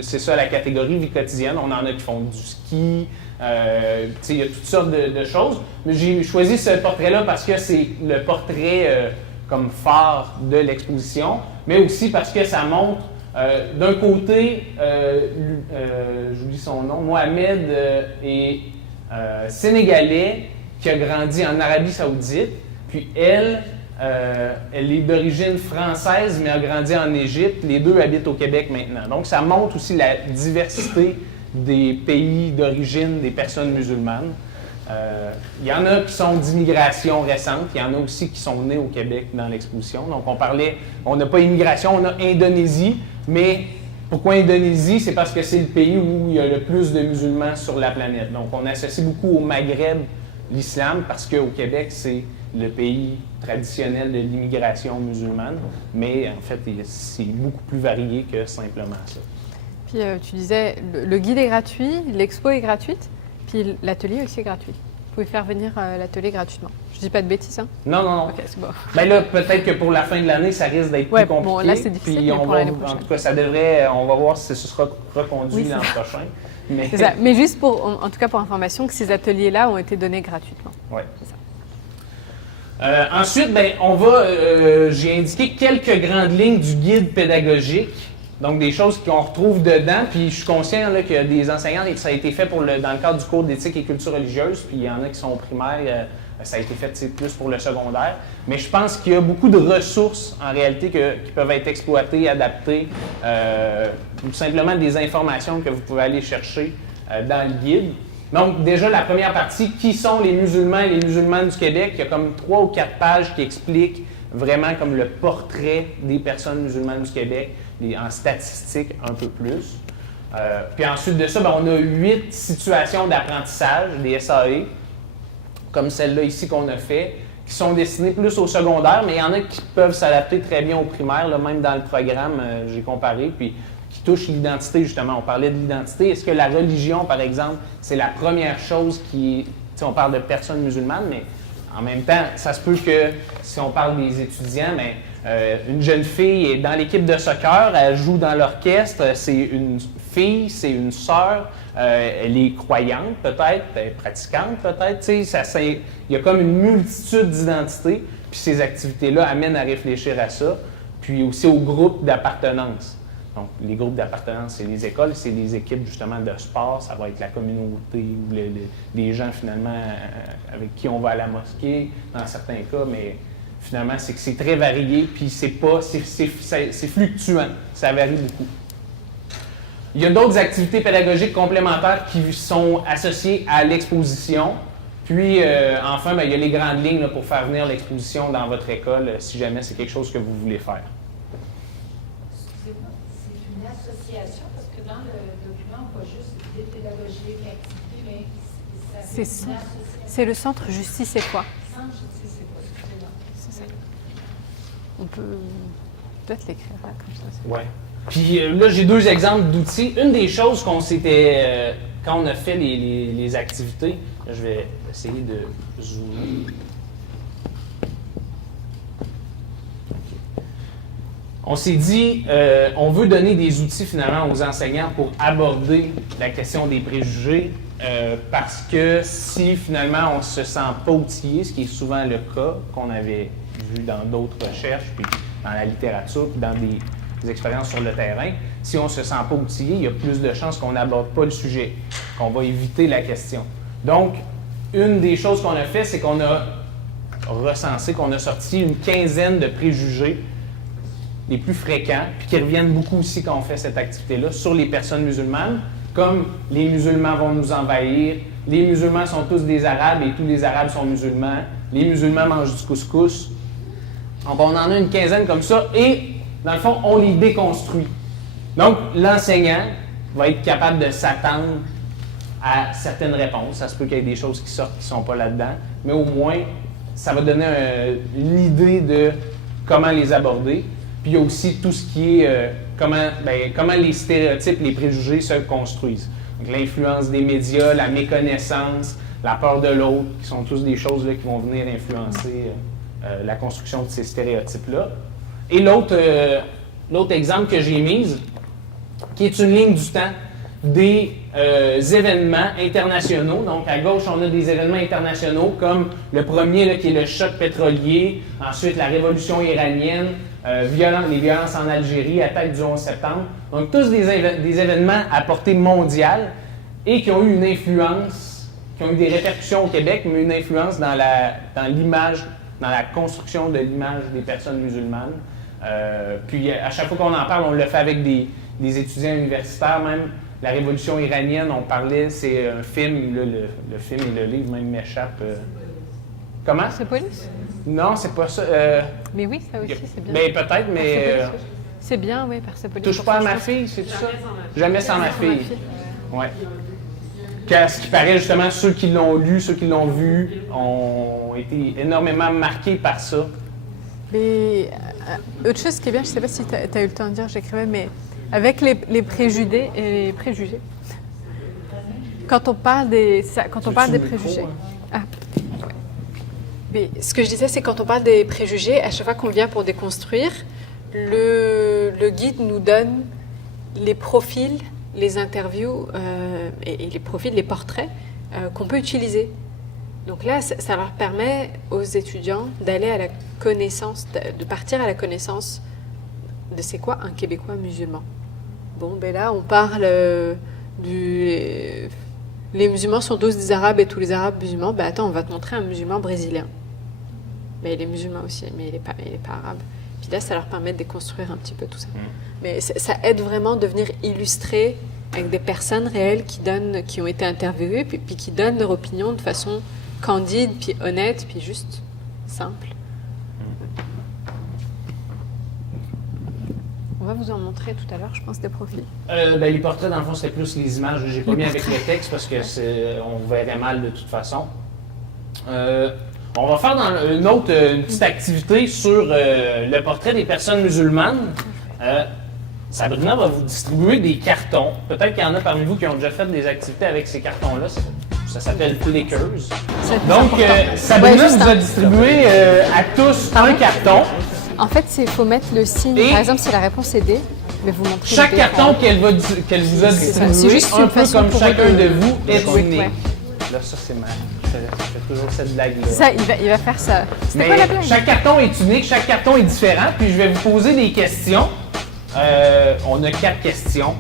c'est ça la catégorie vie quotidienne. On en a qui font du ski, il y a toutes sortes de choses. Mais j'ai choisi ce portrait-là parce que c'est le portrait comme phare de l'exposition, mais aussi parce que ça montre d'un côté, j'oublie son nom, Mohamed est sénégalais qui a grandi en Arabie Saoudite, puis elle est d'origine française, mais a grandi en Égypte. Les deux habitent au Québec maintenant. Donc, ça montre aussi la diversité des pays d'origine des personnes musulmanes. Il y en a qui sont d'immigration récente, il y en a aussi qui sont nés au Québec dans l'exposition. Donc, on n'a pas immigration, on a Indonésie, mais pourquoi Indonésie? C'est parce que c'est le pays où il y a le plus de musulmans sur la planète. Donc, on associe beaucoup au Maghreb l'islam parce qu'au Québec, c'est le pays traditionnel de l'immigration musulmane, mais en fait, c'est beaucoup plus varié que simplement ça. Puis tu disais, le guide est gratuit, l'expo est gratuite, puis l'atelier aussi est gratuit. Vous pouvez faire venir l'atelier gratuitement. Je dis pas de bêtises, hein? Non, non, non. Ok, c'est bon. Ben là, peut-être que pour la fin de l'année, ça risque d'être plus compliqué. Bon, là, c'est difficile, puis mais pour l'année en prochaine. tout cas, on va voir si ce sera reconduit l'an prochain. Mais... C'est ça. Mais juste en tout cas pour information, que ces ateliers-là ont été donnés gratuitement. Oui. C'est ça. Ensuite, j'ai indiqué quelques grandes lignes du guide pédagogique, donc des choses qu'on retrouve dedans, puis je suis conscient là, qu'il y a des enseignants et que ça a été fait dans le cadre du cours d'éthique et culture religieuse, puis il y en a qui sont au primaire, ça a été fait plus pour le secondaire, mais je pense qu'il y a beaucoup de ressources en réalité qui peuvent être exploitées, adaptées, ou simplement des informations que vous pouvez aller chercher dans le guide. Donc, déjà, la première partie, qui sont les musulmans et les musulmanes du Québec? Il y a comme 3 ou 4 pages qui expliquent vraiment comme le portrait des personnes musulmanes du Québec, en statistiques un peu plus. Puis ensuite de ça, on a 8 situations d'apprentissage, des SAE, comme celle-là ici qu'on a fait, qui sont destinées plus au secondaire, mais il y en a qui peuvent s'adapter très bien au primaire, là, même dans le programme, j'ai comparé, puis qui touche l'identité, justement. On parlait de l'identité. Est-ce que la religion, par exemple, c'est la première chose qui... on parle de personnes musulmanes, mais en même temps, ça se peut que, si on parle des étudiants, une jeune fille est dans l'équipe de soccer, elle joue dans l'orchestre, c'est une fille, c'est une sœur, elle est croyante peut-être, elle est pratiquante peut-être, il y a comme une multitude d'identités, puis ces activités-là amènent à réfléchir à ça, puis aussi au groupe d'appartenance. Donc, les groupes d'appartenance, c'est les écoles, c'est des équipes justement de sport, ça va être la communauté, ou des gens finalement avec qui on va à la mosquée, dans certains cas, mais finalement, c'est que c'est très varié, puis c'est fluctuant, ça varie beaucoup. Il y a d'autres activités pédagogiques complémentaires qui sont associées à l'exposition, puis enfin, il y a les grandes lignes là, pour faire venir l'exposition dans votre école, si jamais c'est quelque chose que vous voulez faire. Parce que dans le document, on voit juste des pédagogiques, activités, mais c'est une association. C'est le Centre Justice et Foi. Centre Justice et Foi, c'est ça. On peut peut-être l'écrire là, comme ça. Oui. Puis là, j'ai 2 exemples d'outils. Une des choses qu'on s'était... quand on a fait les activités, là, je vais essayer de zoomer. On s'est dit, on veut donner des outils finalement aux enseignants pour aborder la question des préjugés parce que si finalement on ne se sent pas outillé, ce qui est souvent le cas qu'on avait vu dans d'autres recherches, puis dans la littérature, puis dans des expériences sur le terrain, si on ne se sent pas outillé, il y a plus de chances qu'on n'aborde pas le sujet, qu'on va éviter la question. Donc, une des choses qu'on a fait, c'est qu'on a recensé, qu'on a sorti une quinzaine de préjugés les plus fréquents, puis qui reviennent beaucoup aussi quand on fait cette activité-là, sur les personnes musulmanes, comme les musulmans vont nous envahir, les musulmans sont tous des Arabes et tous les Arabes sont musulmans, les musulmans mangent du couscous. Donc, on en a une quinzaine comme ça, et dans le fond, on les déconstruit. Donc, l'enseignant va être capable de s'attendre à certaines réponses. Ça se peut qu'il y ait des choses qui sortent qui ne sont pas là-dedans, mais au moins, ça va donner l'idée de comment les aborder. Puis il y a aussi tout ce qui est comment les stéréotypes, les préjugés se construisent. Donc l'influence des médias, la méconnaissance, la peur de l'autre, qui sont tous des choses là, qui vont venir influencer la construction de ces stéréotypes-là. Et l'autre exemple que j'ai mis, qui est une ligne du temps des événements internationaux. Donc, à gauche, on a des événements internationaux comme le premier, là, qui est le choc pétrolier, ensuite la révolution iranienne, les violences en Algérie, attaque du 11 septembre. Donc, tous des événements à portée mondiale et qui ont eu une influence, qui ont eu des répercussions au Québec, mais une influence dans l'image, dans la construction de l'image des personnes musulmanes. Puis, à chaque fois qu'on en parle, on le fait avec des étudiants universitaires, même. La révolution iranienne, on parlait, c'est un film, là, le film et le livre même m'échappent. Comment? Persepolis? Non, c'est pas ça. Mais oui, ça aussi, c'est bien. Ben, peut-être, mais. C'est bien, oui, Persepolis. Touche pas à ma fille, c'est tout ça? Jamais sans ma fille. Ouais. Ce qui paraît, justement, ceux qui l'ont lu, ceux qui l'ont vu, ont été énormément marqués par ça. Mais autre chose qui est bien, je ne sais pas si tu as eu le temps de dire, j'écrivais, mais avec les préjugés et les préjugés. Quand on parle des préjugés. Ah, ouais. Mais ce que je disais, c'est quand on parle des préjugés, à chaque fois qu'on vient pour déconstruire, le guide nous donne les profils, les interviews et les profils, les portraits qu'on peut utiliser. Donc là, ça leur permet aux étudiants d'aller à la connaissance, de partir à la connaissance de c'est quoi un Québécois musulman. Bon, ben là, on parle les musulmans sont tous des Arabes et tous les Arabes musulmans. Ben attends, on va te montrer un musulman brésilien. Mais il est musulman aussi, mais il n'est pas arabe. Puis là, ça leur permet de déconstruire un petit peu tout ça. Mais ça aide vraiment de venir illustrer avec des personnes réelles qui ont été interviewées, puis qui donnent leur opinion de façon candide, puis honnête, puis juste simple. On va vous en montrer tout à l'heure, je pense, des profils. Les portraits, dans le fond, c'est plus les images. Je n'ai pas mis avec le texte parce que on verrait mal de toute façon. On va faire une petite activité sur le portrait des personnes musulmanes. Sabrina va vous distribuer des cartons. Peut-être qu'il y en a parmi vous qui ont déjà fait des activités avec ces cartons-là. Ça s'appelle Flickers. Donc, Sabrina vous a distribué à tous un carton. En fait, il faut mettre le signe. Par exemple, si la réponse est D, je vais vous montrer. Chaque carton qu'elle vous a distribué, un peu comme chacun de vous, est signé. Ouais. Là, ça, c'est mal. Je fais toujours cette blague-là. Ça, il va faire ça. C'était quoi la blague? Chaque carton est unique, chaque carton est différent. Puis je vais vous poser des questions. On a 4 questions.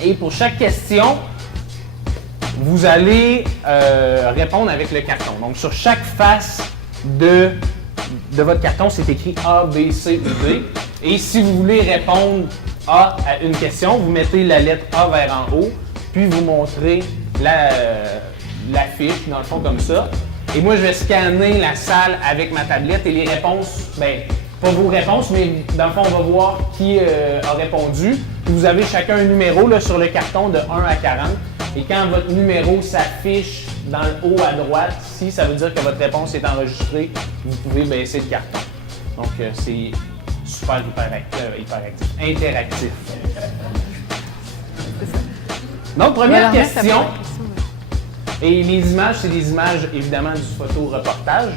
Et pour chaque question, vous allez répondre avec le carton. Donc, sur chaque face de votre carton, c'est écrit A, B, C ou D. Et si vous voulez répondre A à une question, vous mettez la lettre A vers en haut, puis vous montrez la fiche, dans le fond, comme ça. Et moi, je vais scanner la salle avec ma tablette et les réponses, pas vos réponses, mais dans le fond, on va voir qui a répondu. Puis vous avez chacun un numéro là, sur le carton de 1 à 40. Et quand votre numéro s'affiche dans le haut à droite, ici, ça veut dire que votre réponse est enregistrée. Vous pouvez baisser le carton. Donc, c'est super hyperactif, interactif. Donc, première question. Et les images, c'est des images, évidemment, du photo-reportage.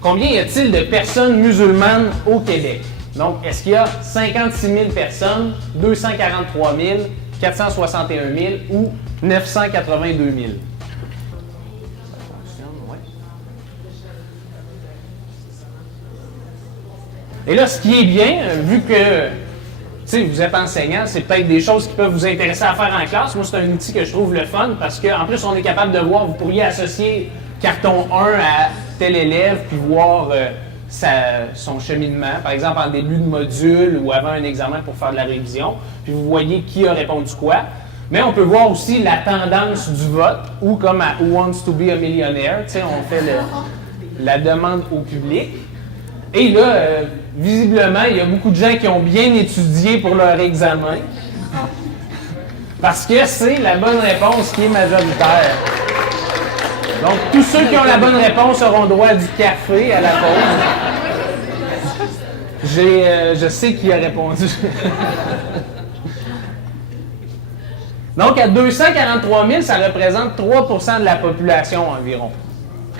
Combien y a-t-il de personnes musulmanes au Québec? Donc, est-ce qu'il y a 56 000 personnes, 243 000, 461 000 ou 982 000? Et là, ce qui est bien, vu que vous êtes enseignant, c'est peut-être des choses qui peuvent vous intéresser à faire en classe. Moi, c'est un outil que je trouve le fun parce qu'en plus, on est capable de voir, vous pourriez associer carton 1 à tel élève puis voir son cheminement, par exemple en début de module ou avant un examen pour faire de la révision. Puis vous voyez qui a répondu quoi. Mais on peut voir aussi la tendance du vote ou comme à Who Wants to be a Millionaire, on fait la demande au public. Et là, visiblement, il y a beaucoup de gens qui ont bien étudié pour leur examen. Parce que c'est la bonne réponse qui est majoritaire. Donc, tous ceux qui ont la bonne réponse auront droit du café à la pause. Je sais qui a répondu. Donc, à 243 000, ça représente 3 % de la population environ.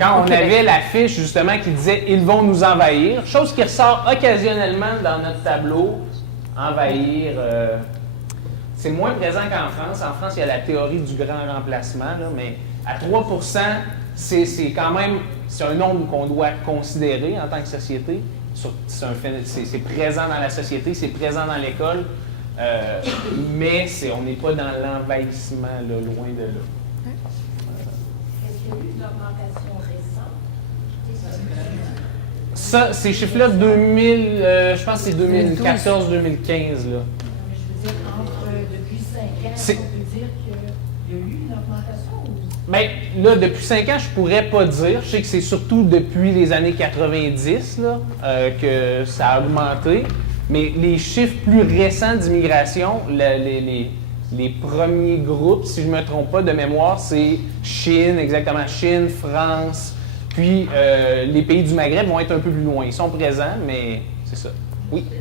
Quand Au on Québec. avait l'affiche justement qui disait « Ils vont nous envahir », chose qui ressort occasionnellement dans notre tableau, envahir, c'est moins présent qu'en France. En France, il y a la théorie du grand remplacement, là, mais à 3 c'est quand même c'est un nombre qu'on doit considérer en tant que société. C'est présent dans la société, c'est présent dans l'école, mais on n'est pas dans l'envahissement, là, loin de là. Est-ce qu'il y a eu une augmentation récente? Ça, ces chiffres-là, je pense que c'est 2014-2015. Là. Mais je veux dire, depuis 5 ans, C'est- on peut dire qu'il y a eu une augmentation ou... Bien, là, depuis 5 ans, je pourrais pas dire. Je sais que c'est surtout depuis les années 90 là, que ça a augmenté. Mais les chiffres plus récents d'immigration, les premiers groupes, si je ne me trompe pas de mémoire, c'est Chine, exactement, Chine, France, puis les pays du Maghreb vont être un peu plus loin. Ils sont présents, mais c'est ça. Oui. Il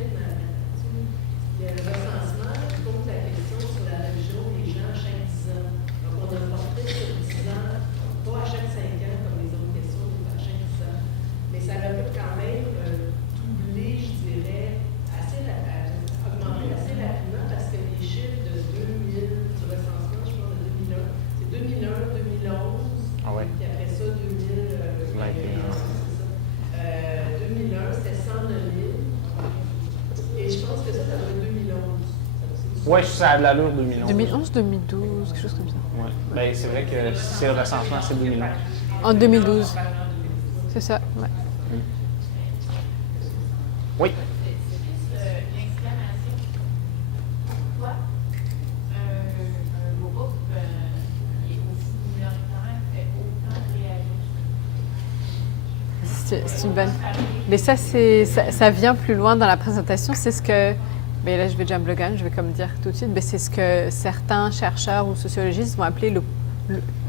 y a le recensement qui pose la question sur la religion des gens à chaque 10 ans. Donc, on a porté sur 10 ans, pas à chaque 5 ans comme les autres questions, mais à chaque 10 ans. Mais ça aurait pu quand même doubler, je dirais, augmenter assez rapidement parce que les chiffres de 2000, du recensement, je pense de 2001, c'est 2001, 2011, Ah ouais. puis après ça, 2021, c'est ça. 2001, c'était 109 000. Et je pense que ça doit être 2011. Oui, ça a de l'allure 2011. 2011, 2012, quelque chose comme ça. Ouais. Ben, c'est vrai que c'est le recensement, c'est 2011. En 2012. C'est ça, ouais. Oui. L'exclamation. Pourquoi un groupe qui est aussi minoritaire fait autant réagir? C'est une bonne. Mais ça vient plus loin dans la présentation. C'est ce que. Mais là, je vais jump le gun, je vais comme dire tout de suite. Mais c'est ce que certains chercheurs ou sociologistes vont appeler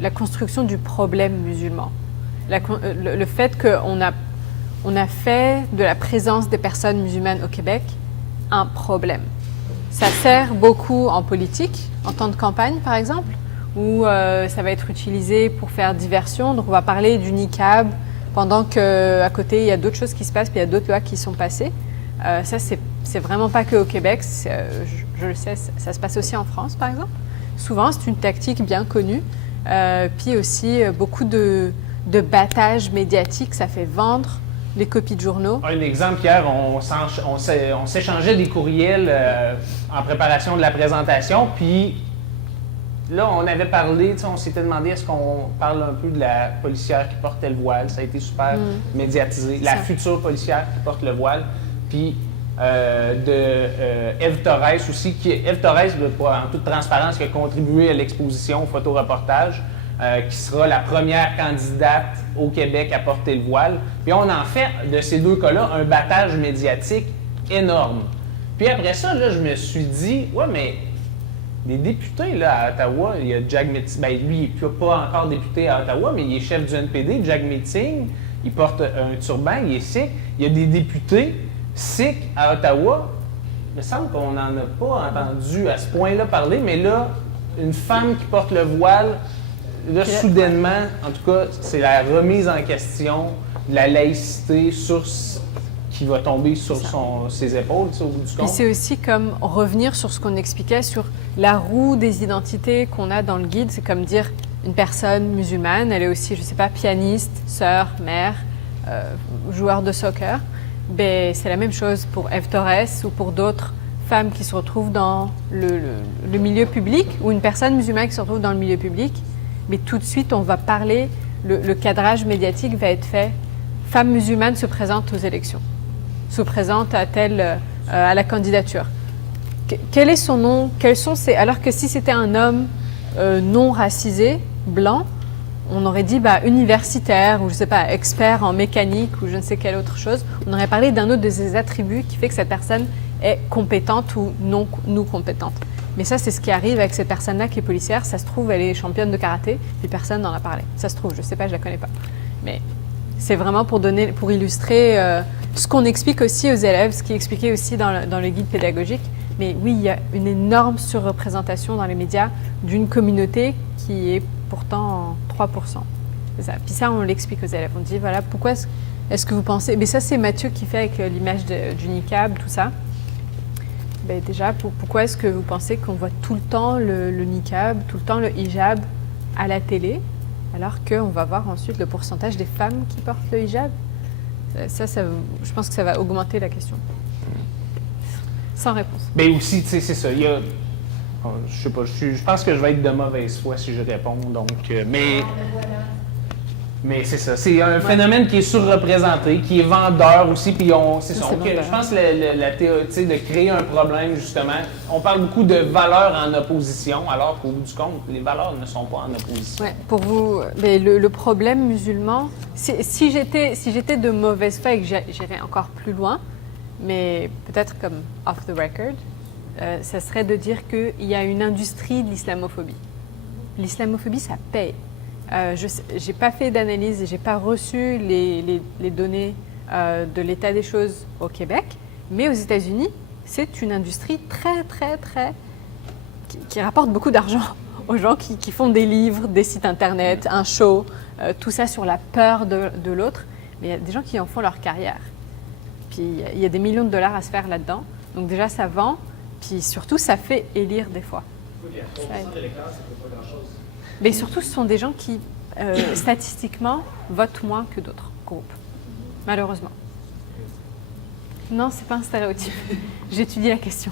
la construction du problème musulman. Le fait qu'on a fait de la présence des personnes musulmanes au Québec un problème. Ça sert beaucoup en politique, en temps de campagne par exemple, où ça va être utilisé pour faire diversion. Donc on va parler du niqab pendant qu'à côté il y a d'autres choses qui se passent, puis il y a d'autres lois qui sont passées. Ça, c'est vraiment pas que au Québec, je le sais, ça se passe aussi en France par exemple. Souvent, c'est une tactique bien connue. Puis aussi beaucoup de battage médiatique, ça fait vendre les copies de journaux. Un exemple, hier, on s'échangeait des courriels en préparation de la présentation, puis là, on avait parlé, on s'était demandé est-ce qu'on parle un peu de la policière qui portait le voile. Ça a été super médiatisé. La future policière qui porte le voile. Puis de Ève Torres aussi. Ève Torres, en toute transparence, qui a contribué à l'exposition, au photoreportage, qui sera la première candidate au Québec à porter le voile. Puis on en fait de ces deux cas-là un battage médiatique énorme. Puis après ça, là, je me suis dit, ouais, mais les députés là, à Ottawa, il y a Jack Meeting, ben lui, il n'est pas encore député à Ottawa, mais il est chef du NPD, Jack Meeting, il porte un turban, il est sikh. Il y a des députés sikh à Ottawa. Il me semble qu'on n'en a pas entendu à ce point-là parler, mais là, une femme qui porte le voile, là, soudainement, en tout cas, c'est la remise en question de la laïcité qui va tomber sur ses épaules, au bout du compte. Puis c'est aussi comme revenir sur ce qu'on expliquait sur la roue des identités qu'on a dans le guide. C'est comme dire une personne musulmane, elle est aussi, je ne sais pas, pianiste, sœur, mère, joueur de soccer. Ben, c'est la même chose pour Ève Torres ou pour d'autres femmes qui se retrouvent dans le milieu public ou une personne musulmane qui se retrouve dans le milieu public. Mais tout de suite, on va parler, le cadrage médiatique va être fait. Femme musulmane se présente aux élections, se présente à la candidature. Quel est son nom? Quels sont ses... Alors que si c'était un homme non racisé, blanc, on aurait dit universitaire ou je sais pas, expert en mécanique ou je ne sais quelle autre chose. On aurait parlé d'un autre de ses attributs qui fait que cette personne est compétente ou non compétente. Mais ça, c'est ce qui arrive avec cette personne-là qui est policière. Ça se trouve, elle est championne de karaté, puis personne n'en a parlé. Ça se trouve, je sais pas, je la connais pas. Mais c'est vraiment pour illustrer ce qu'on explique aussi aux élèves, ce qui est expliqué aussi dans le guide pédagogique. Mais oui, il y a une énorme surreprésentation dans les médias d'une communauté qui est pourtant 3%. C'est ça. Puis ça, on l'explique aux élèves. On dit, voilà, pourquoi est-ce que vous pensez... Mais ça, c'est Mathieu qui fait avec l'image du niqab, tout ça. Ben, déjà, pourquoi est-ce que vous pensez qu'on voit tout le temps le niqab, tout le temps le hijab à la télé, alors qu'on va voir ensuite le pourcentage des femmes qui portent le hijab? Ça, je pense que ça va augmenter la question. Sans réponse. Mais aussi, tu sais, c'est ça. Il y a, je sais pas, je pense que je vais être de mauvaise foi si je réponds. Donc, mais c'est ça. C'est un phénomène qui est surreprésenté, qui est vendeur aussi. Puis c'est ça. Je pense que la théorie, tu sais, de créer un problème, justement, on parle beaucoup de valeurs en opposition, alors qu'au bout du compte, les valeurs ne sont pas en opposition. Ouais, pour vous, mais le problème musulman, si j'étais de mauvaise foi et que j'irais encore plus loin, mais peut-être comme off the record, ça serait de dire qu'il y a une industrie de l'islamophobie. L'islamophobie, ça paye. Je n'ai pas fait d'analyse et je n'ai pas reçu les données de l'état des choses au Québec, mais aux États-Unis, c'est une industrie très qui rapporte beaucoup d'argent aux gens qui font des livres, des sites internet, un show, tout ça sur la peur de l'autre. Mais il y a des gens qui en font leur carrière. Puis il y a des millions de dollars à se faire là-dedans. Donc déjà, ça vend. Puis surtout, ça fait élire des fois. Il y a 3% des lecteurs, ça ne fait pas grand-chose. Mais surtout, ce sont des gens qui, statistiquement, votent moins que d'autres groupes. Malheureusement. Non, c'est pas un stéréotype. J'étudie la question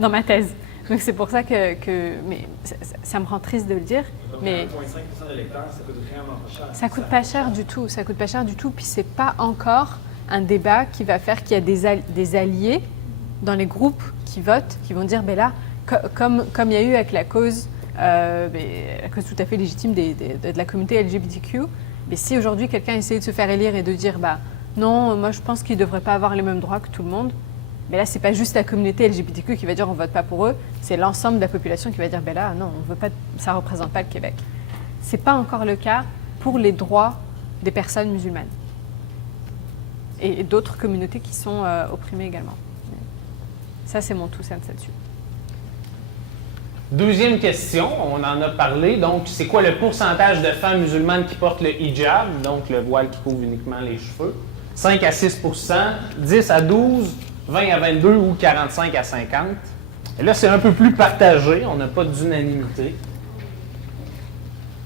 dans ma thèse. Donc c'est pour ça mais ça me rend triste de le dire. Donc, mais 1,5% des lecteurs, ça coûte vraiment pas cher. ça coûte pas cher du tout. Ça coûte pas cher du tout. Puis c'est pas encore un débat qui va faire qu'il y a des alliés dans les groupes qui votent, qui vont dire, ben là, comme il y a eu avec la cause tout à fait légitime de la communauté LGBTQ, mais si aujourd'hui quelqu'un essaie de se faire élire et de dire, bah non, moi je pense qu'ils ne devraient pas avoir les mêmes droits que tout le monde, mais là c'est pas juste la communauté LGBTQ qui va dire on vote pas pour eux, c'est l'ensemble de la population qui va dire, ben là non, on veut pas, ça représente pas le Québec. C'est pas encore le cas pour les droits des personnes musulmanes et d'autres communautés qui sont opprimées également. Ça c'est mon 2 cents là-dessus. Deuxième question, on en a parlé. Donc, c'est quoi le pourcentage de femmes musulmanes qui portent le hijab, donc le voile qui couvre uniquement les cheveux? 5 à 6 10 à 12 20 à 22 ou 45 à 50 Et là, c'est un peu plus partagé. On n'a pas d'unanimité.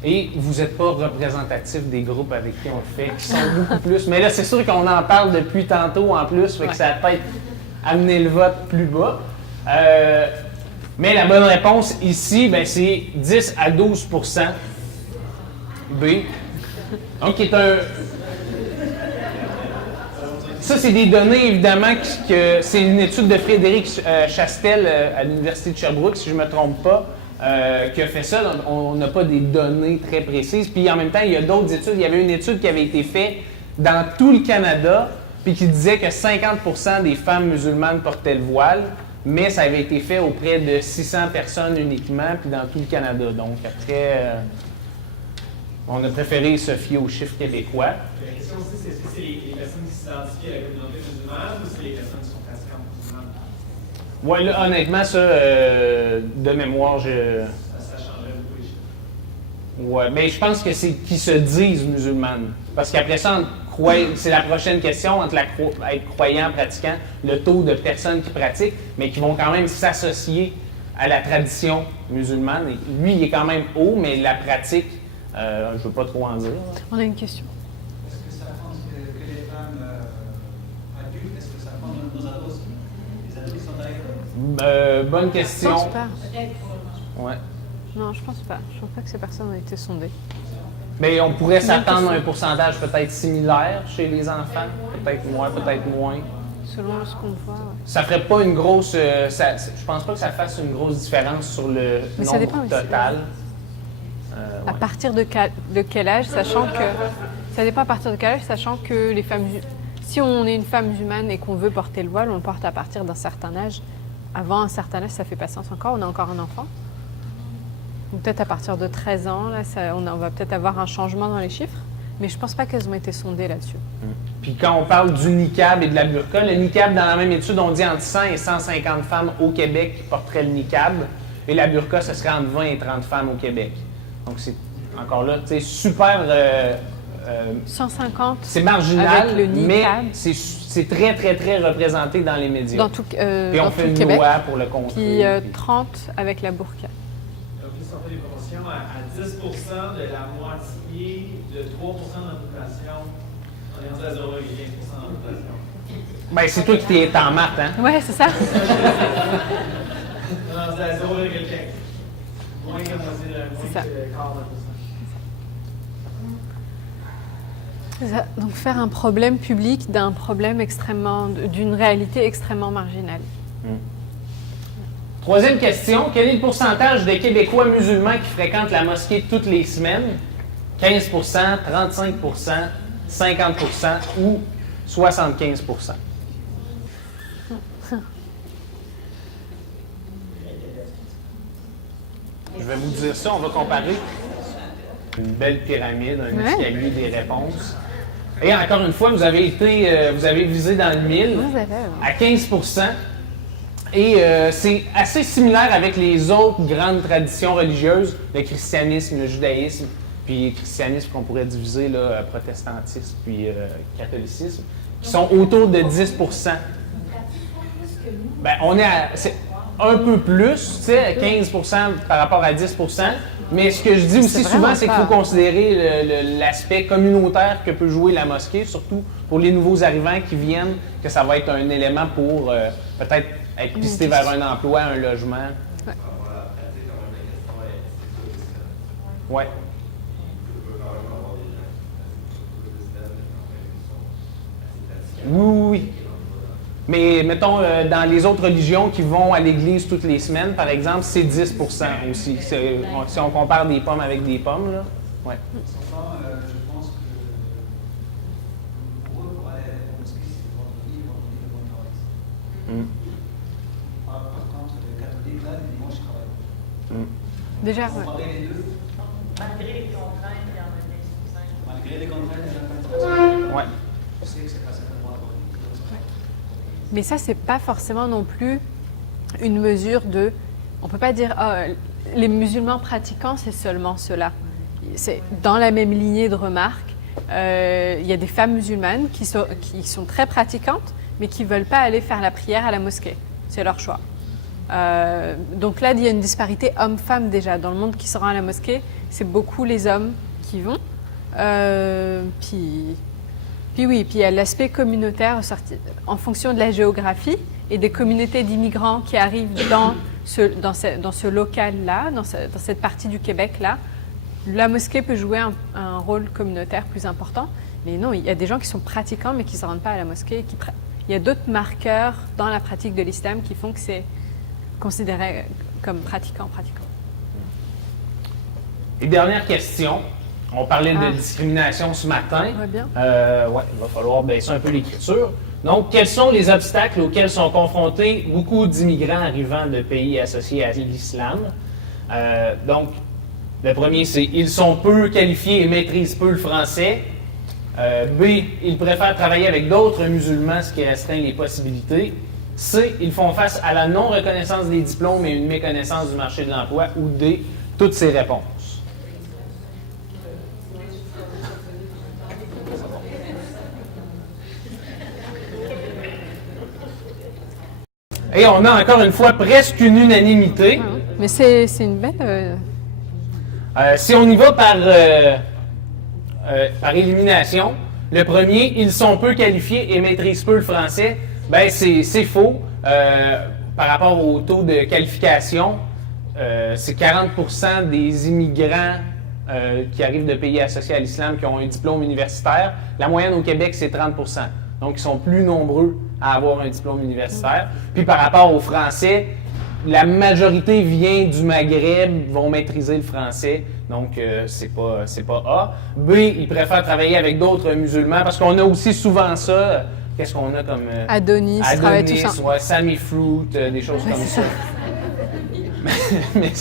Et vous n'êtes pas représentatif des groupes avec qui on le fait, qui sont beaucoup plus. Mais là, c'est sûr qu'on en parle depuis tantôt en plus, fait que ça va peut-être amener le vote plus bas. Mais la bonne réponse ici, ben, c'est 10 à 12 B. Donc, qui est un... Ça, c'est des données, évidemment, que c'est une étude de Frédéric Chastel à l'Université de Sherbrooke, si je ne me trompe pas, qui a fait ça. Donc, on n'a pas des données très précises. Puis, en même temps, il y a d'autres études. Il y avait une étude qui avait été faite dans tout le Canada, puis qui disait que 50% des femmes musulmanes portaient le voile. Mais ça avait été fait auprès de 600 personnes uniquement, puis dans tout le Canada. Donc après, on a préféré se fier aux chiffres québécois. La question aussi, c'est est-ce que c'est les personnes qui s'identifient à la communauté musulmane ou c'est les personnes qui sont pratiquantes musulmanes? Oui, là, honnêtement, ça, de mémoire, Ça changerait beaucoup les chiffres. Oui, mais je pense que c'est qui se disent musulmanes. Parce qu'après ça, c'est la prochaine question, entre être croyant, pratiquant, le taux de personnes qui pratiquent, mais qui vont quand même s'associer à la tradition musulmane. Et lui, il est quand même haut, mais la pratique, je ne veux pas trop en dire. On a une question. Est-ce que ça prend que les femmes adultes, est-ce que ça prend nos ados aussi? Les ados qui sont derrière eux? Bonne Je question. pense pas. Ouais. Non, je pense pas. Je pense pas que ces personnes ont été sondées. Mais on pourrait s'attendre à un pourcentage peut-être similaire chez les enfants, peut-être moins, peut-être moins. Selon ce qu'on voit, ouais. Ça ferait pas une grosse... je pense pas que ça fasse une grosse différence sur le Mais ça nombre dépend aussi. total. À partir de quel âge, sachant que... Ça dépend à partir de quel âge, sachant que les femmes... Si on est une femme musulmane et qu'on veut porter le voile, on le porte à partir d'un certain âge. Avant un certain âge, ça fait pas sens encore, on a encore un enfant. Peut-être à partir de 13 ans, là, on va peut-être avoir un changement dans les chiffres, mais je ne pense pas qu'elles ont été sondées là-dessus. Puis quand on parle du niqab et de la burqa, le niqab, dans la même étude, on dit entre 100 et 150 femmes au Québec qui porteraient le niqab, et la burqa, ce serait entre 20 et 30 femmes au Québec. Donc c'est encore là, tu sais, super 150 c'est marginal, avec le mais niqab. c'est très, très, très représenté dans les médias. Dans tout, Puis dans on tout fait le une Québec. loi pour le contrer. Puis 30 avec la burqa. Donc, ils ont fait des promotions à 10 de la moitié de 3 de la population. On est rendu à 0,15 de la population. Ben, c'est toi qui es en maths, hein? Ouais, c'est ça. On est rendu à 0,15. Moins que la moitié de C'est ça. quart de pourcent. C'est ça. Donc faire un problème public d'un problème d'une réalité extrêmement marginale. Troisième question. Quel est le pourcentage des Québécois musulmans qui fréquentent la mosquée toutes les semaines? 15 35 50 ou 75 Je vais vous dire ça, on va comparer une belle pyramide, un escalier des réponses. Et encore une fois, vous avez visé dans le 1000 à 15 et c'est assez similaire avec les autres grandes traditions religieuses, le christianisme, le judaïsme, puis le christianisme qu'on pourrait diviser, là, protestantisme puis catholicisme, qui sont autour de 10 Ben, c'est un peu plus, tu sais, 15 par rapport à 10 mais ce que je dis aussi souvent, c'est qu'il faut considérer l'aspect communautaire que peut jouer la mosquée, surtout pour les nouveaux arrivants qui viennent, que ça va être un élément pour peut-être être pisté vers un emploi, un logement. Ouais. Oui. Mais mettons, dans les autres religions qui vont à l'église toutes les semaines, par exemple, c'est 10 aussi. Si on compare des pommes avec des pommes, là. Ouais. Cependant, je pense que pour eux, pour aller à la mosquée, c'est vendredi le bon travail. Par contre, les catholiques, là, le dimanche, ils travaillent. Déjà, On parlait les deux. Malgré les contraintes, il y en a 15 Malgré les contraintes, il y en a 20%. Ouais. Je sais que c'est pas certainement la bonne. mais ça, c'est pas forcément non plus une mesure de... On peut pas dire, les musulmans pratiquants, c'est seulement cela. C'est dans la même lignée de remarques. Il y a des femmes musulmanes qui sont très pratiquantes, mais qui ne veulent pas aller faire la prière à la mosquée. C'est leur choix. Donc là, il y a une disparité homme-femme déjà. Dans le monde qui se rend à la mosquée, c'est beaucoup les hommes qui vont. Puis oui, puis il y a l'aspect communautaire en fonction de la géographie et des communautés d'immigrants qui arrivent dans ce local-là, dans cette partie du Québec-là. La mosquée peut jouer un rôle communautaire plus important. Mais non, il y a des gens qui sont pratiquants mais qui ne se rendent pas à la mosquée. Il y a d'autres marqueurs dans la pratique de l'islam qui font que c'est considéré comme pratiquant. Et dernière question. On parlait de discrimination ce matin. Ouais, bien. Il va falloir baisser un peu l'écriture. Donc, quels sont les obstacles auxquels sont confrontés beaucoup d'immigrants arrivant de pays associés à l'islam? Donc, le premier, c'est ils sont peu qualifiés et maîtrisent peu le français. B, ils préfèrent travailler avec d'autres musulmans, ce qui restreint les possibilités. C, ils font face à la non-reconnaissance des diplômes et une méconnaissance du marché de l'emploi. Ou D, toutes ces réponses. Et on a encore une fois presque une unanimité. Mais c'est une belle... Si on y va par élimination, le premier, ils sont peu qualifiés et maîtrisent peu le français, ben c'est faux. Par rapport au taux de qualification, c'est 40% des immigrants qui arrivent de pays associés à l'islam qui ont un diplôme universitaire. La moyenne au Québec, c'est 30%. Donc, ils sont plus nombreux à avoir un diplôme universitaire. Puis par rapport au français, la majorité vient du Maghreb, vont maîtriser le français. Donc, c'est pas A. B, ils préfèrent travailler avec d'autres musulmans parce qu'on a aussi souvent ça. Qu'est-ce qu'on a comme... Adonis, travaille tout ça. Ouais, Sammy Fruit, des choses comme ça. mais,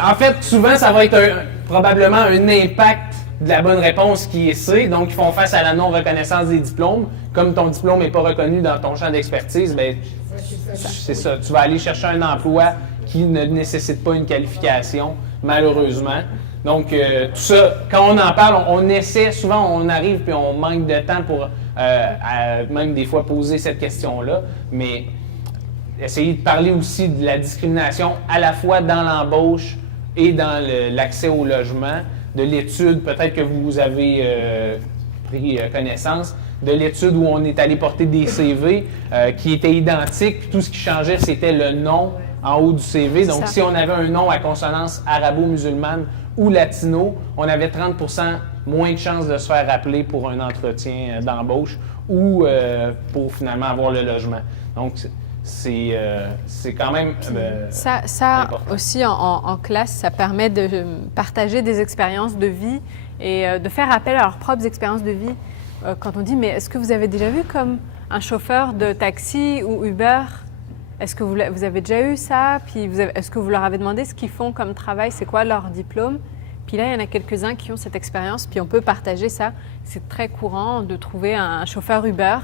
en fait, souvent, ça va être probablement un impact de la bonne réponse qui est C. Donc, ils font face à la non-reconnaissance des diplômes. Comme ton diplôme n'est pas reconnu dans ton champ d'expertise, ben, c'est ça. Tu vas aller chercher un emploi qui ne nécessite pas une qualification, malheureusement. Donc, tout ça, quand on en parle, on essaie, souvent on arrive puis on manque de temps pour même des fois poser cette question-là, mais essayer de parler aussi de la discrimination à la fois dans l'embauche et dans l'accès au logement, de l'étude, peut-être que vous avez pris connaissance, de l'étude où on est allé porter des CV qui étaient identiques, puis tout ce qui changeait, c'était le nom en haut du CV. Donc, si on avait un nom à consonance arabo-musulmane ou latino, on avait 30% moins de chances de se faire appeler pour un entretien d'embauche ou pour finalement avoir le logement. Donc, c'est quand même ça important. aussi en classe, ça permet de partager des expériences de vie et de faire appel à leurs propres expériences de vie. Quand on dit, mais est-ce que vous avez déjà vu comme un chauffeur de taxi ou Uber? Est-ce que vous avez déjà eu ça? Puis est-ce que vous leur avez demandé ce qu'ils font comme travail? C'est quoi leur diplôme? Puis là, il y en a quelques-uns qui ont cette expérience, puis on peut partager ça. C'est très courant de trouver un chauffeur Uber.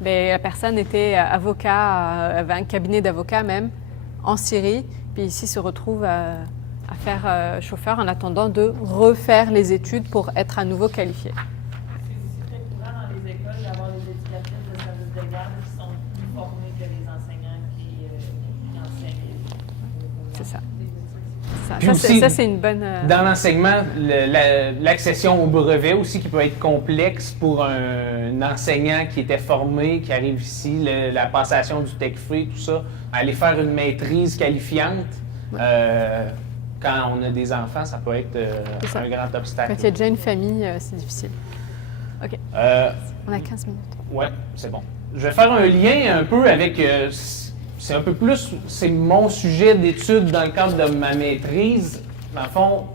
Bien, la personne était avocat, avait un cabinet d'avocats même, en Syrie, puis ici se retrouve à faire chauffeur en attendant de refaire les études pour être à nouveau qualifié. C'est très courant dans les écoles d'avoir des éducatrices de service de garde qui sont plus formées que les enseignants qui enseignent. C'est ça. Puis aussi, Ça, c'est une bonne... Dans l'enseignement, l'accession au brevet aussi qui peut être complexe pour un enseignant qui était formé, qui arrive ici, la passation du TECFE, tout ça, aller faire une maîtrise qualifiante. Quand on a des enfants, ça peut être un grand obstacle. Quand il y a déjà une famille, c'est difficile. OK. On a 15 minutes. Oui, c'est bon. Je vais faire un lien un peu avec... c'est un peu plus... C'est mon sujet d'étude dans le cadre de ma maîtrise. Dans le fond,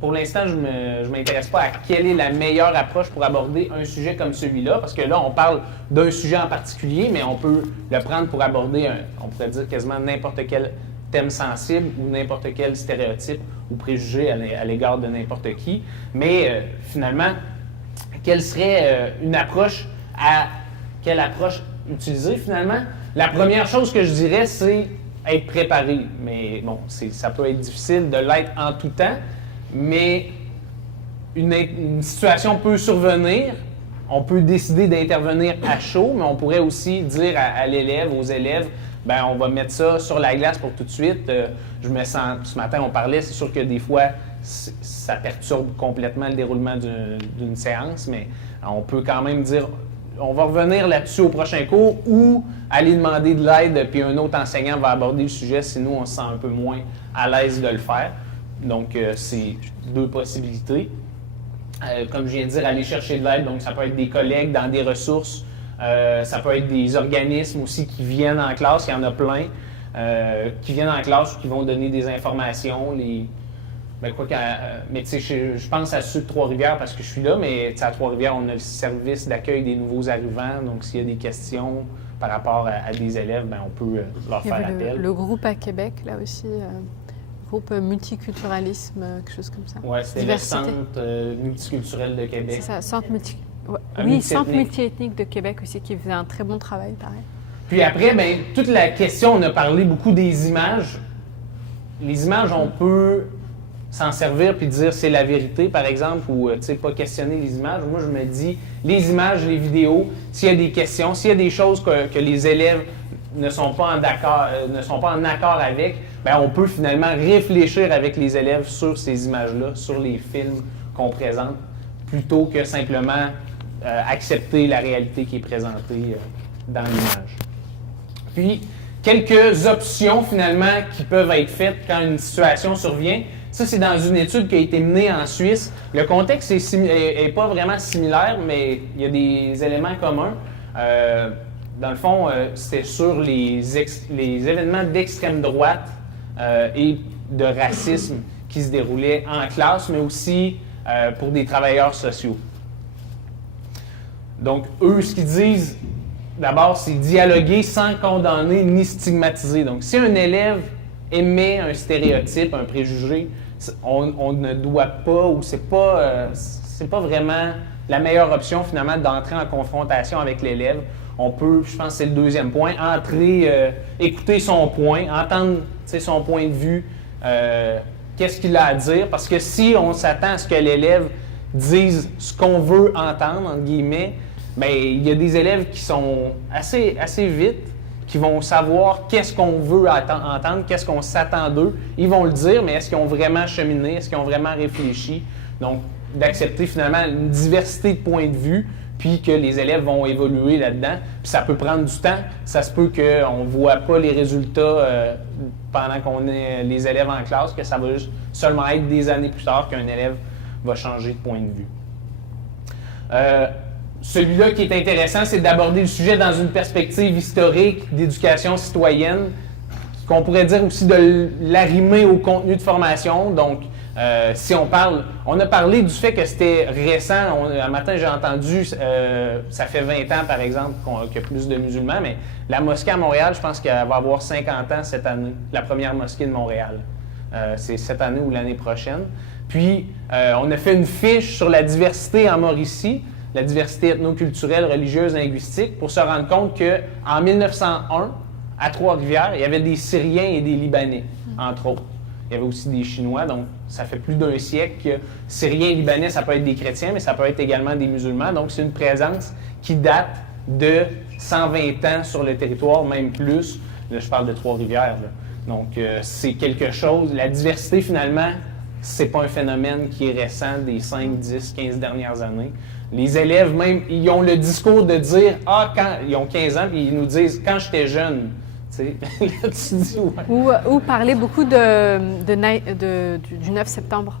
pour l'instant, je ne m'intéresse pas à quelle est la meilleure approche pour aborder un sujet comme celui-là, parce que là, on parle d'un sujet en particulier, mais on peut le prendre pour aborder, on pourrait dire quasiment n'importe quel thème sensible ou n'importe quel stéréotype ou préjugé à l'égard de n'importe qui. Mais finalement, quelle serait une approche quelle approche utiliser finalement? La première chose que je dirais, c'est être préparé. Mais bon, ça peut être difficile de l'être en tout temps, mais une situation peut survenir. On peut décider d'intervenir à chaud, mais on pourrait aussi dire à l'élève, aux élèves, ben on va mettre ça sur la glace pour tout de suite. Je me sens, ce matin, on parlait, c'est sûr que des fois, ça perturbe complètement le déroulement d'une séance, mais on peut quand même dire, on va revenir là-dessus au prochain cours ou aller demander de l'aide, puis un autre enseignant va aborder le sujet si nous, on se sent un peu moins à l'aise de le faire. Donc, c'est deux possibilités. Comme je viens de dire, aller chercher de l'aide, donc ça peut être des collègues dans des ressources, ça peut être des organismes aussi qui viennent en classe, il y en a plein, qui viennent en classe ou qui vont donner des informations, mais tu sais, je pense à ceux de Trois-Rivières parce que je suis là, mais à Trois-Rivières, on a le service d'accueil des nouveaux arrivants. Donc, s'il y a des questions par rapport à des élèves, ben, on peut leur faire appel. Le groupe à Québec, là aussi, groupe multiculturalisme, quelque chose comme ça. Oui, c'était le Centre multiculturel de Québec. C'est ça, Centre multiethnique de Québec aussi, qui faisait un très bon travail, pareil. Puis après, ben, toute la question, on a parlé beaucoup des images. Les images, on peut s'en servir puis dire c'est la vérité, par exemple, ou pas questionner les images. Moi, je me dis, les images, les vidéos, s'il y a des questions, s'il y a des choses que les élèves ne sont pas en accord avec, bien, on peut finalement réfléchir avec les élèves sur ces images-là, sur les films qu'on présente, plutôt que simplement accepter la réalité qui est présentée dans l'image. Puis, quelques options finalement qui peuvent être faites quand une situation survient. Ça, c'est dans une étude qui a été menée en Suisse. Le contexte n'est pas vraiment similaire, mais il y a des éléments communs. Dans le fond, c'était sur les événements d'extrême droite et de racisme qui se déroulaient en classe, mais aussi pour des travailleurs sociaux. Donc, eux, ce qu'ils disent, d'abord, c'est dialoguer sans condamner ni stigmatiser. Donc, si un élève émet un stéréotype, un préjugé, on ne doit pas, ou c'est pas vraiment la meilleure option finalement d'entrer en confrontation avec l'élève. On peut, je pense que c'est le deuxième point, écouter son point, entendre son point de vue, qu'est-ce qu'il a à dire, parce que si on s'attend à ce que l'élève dise ce qu'on veut entendre, entre guillemets, bien, il y a des élèves qui sont assez vite, qui vont savoir qu'est-ce qu'on veut entendre, qu'est-ce qu'on s'attend d'eux. Ils vont le dire, mais est-ce qu'ils ont vraiment cheminé, est-ce qu'ils ont vraiment réfléchi? Donc, d'accepter finalement une diversité de points de vue, puis que les élèves vont évoluer là-dedans. Puis ça peut prendre du temps. Ça se peut qu'on ne voit pas les résultats pendant qu'on est les élèves en classe, que ça va juste seulement être des années plus tard qu'un élève va changer de point de vue. Celui-là qui est intéressant, c'est d'aborder le sujet dans une perspective historique d'éducation citoyenne, qu'on pourrait dire aussi de l'arrimer au contenu de formation. Donc, si on a parlé du fait que c'était récent. Un matin, j'ai entendu, ça fait 20 ans, par exemple, qu'il y a plus de musulmans, mais la mosquée à Montréal, je pense qu'elle va avoir 50 ans cette année, la première mosquée de Montréal. C'est cette année ou l'année prochaine. Puis, on a fait une fiche sur la diversité en Mauricie, la diversité ethnoculturelle, religieuse, linguistique, pour se rendre compte qu'en 1901, à Trois-Rivières, il y avait des Syriens et des Libanais, entre autres. Il y avait aussi des Chinois, donc ça fait plus d'un siècle que Syriens et Libanais, ça peut être des chrétiens, mais ça peut être également des musulmans. Donc, c'est une présence qui date de 120 ans sur le territoire, même plus. Là, je parle de Trois-Rivières. Donc, c'est quelque chose. La diversité, finalement, c'est pas un phénomène qui est récent des 5, 10, 15 dernières années. Les élèves, même, ils ont le discours de dire « Ah, quand ils ont 15 ans, puis ils nous disent « Quand j'étais jeune ». Là, tu dis ouais. Ou parler beaucoup du 9 septembre.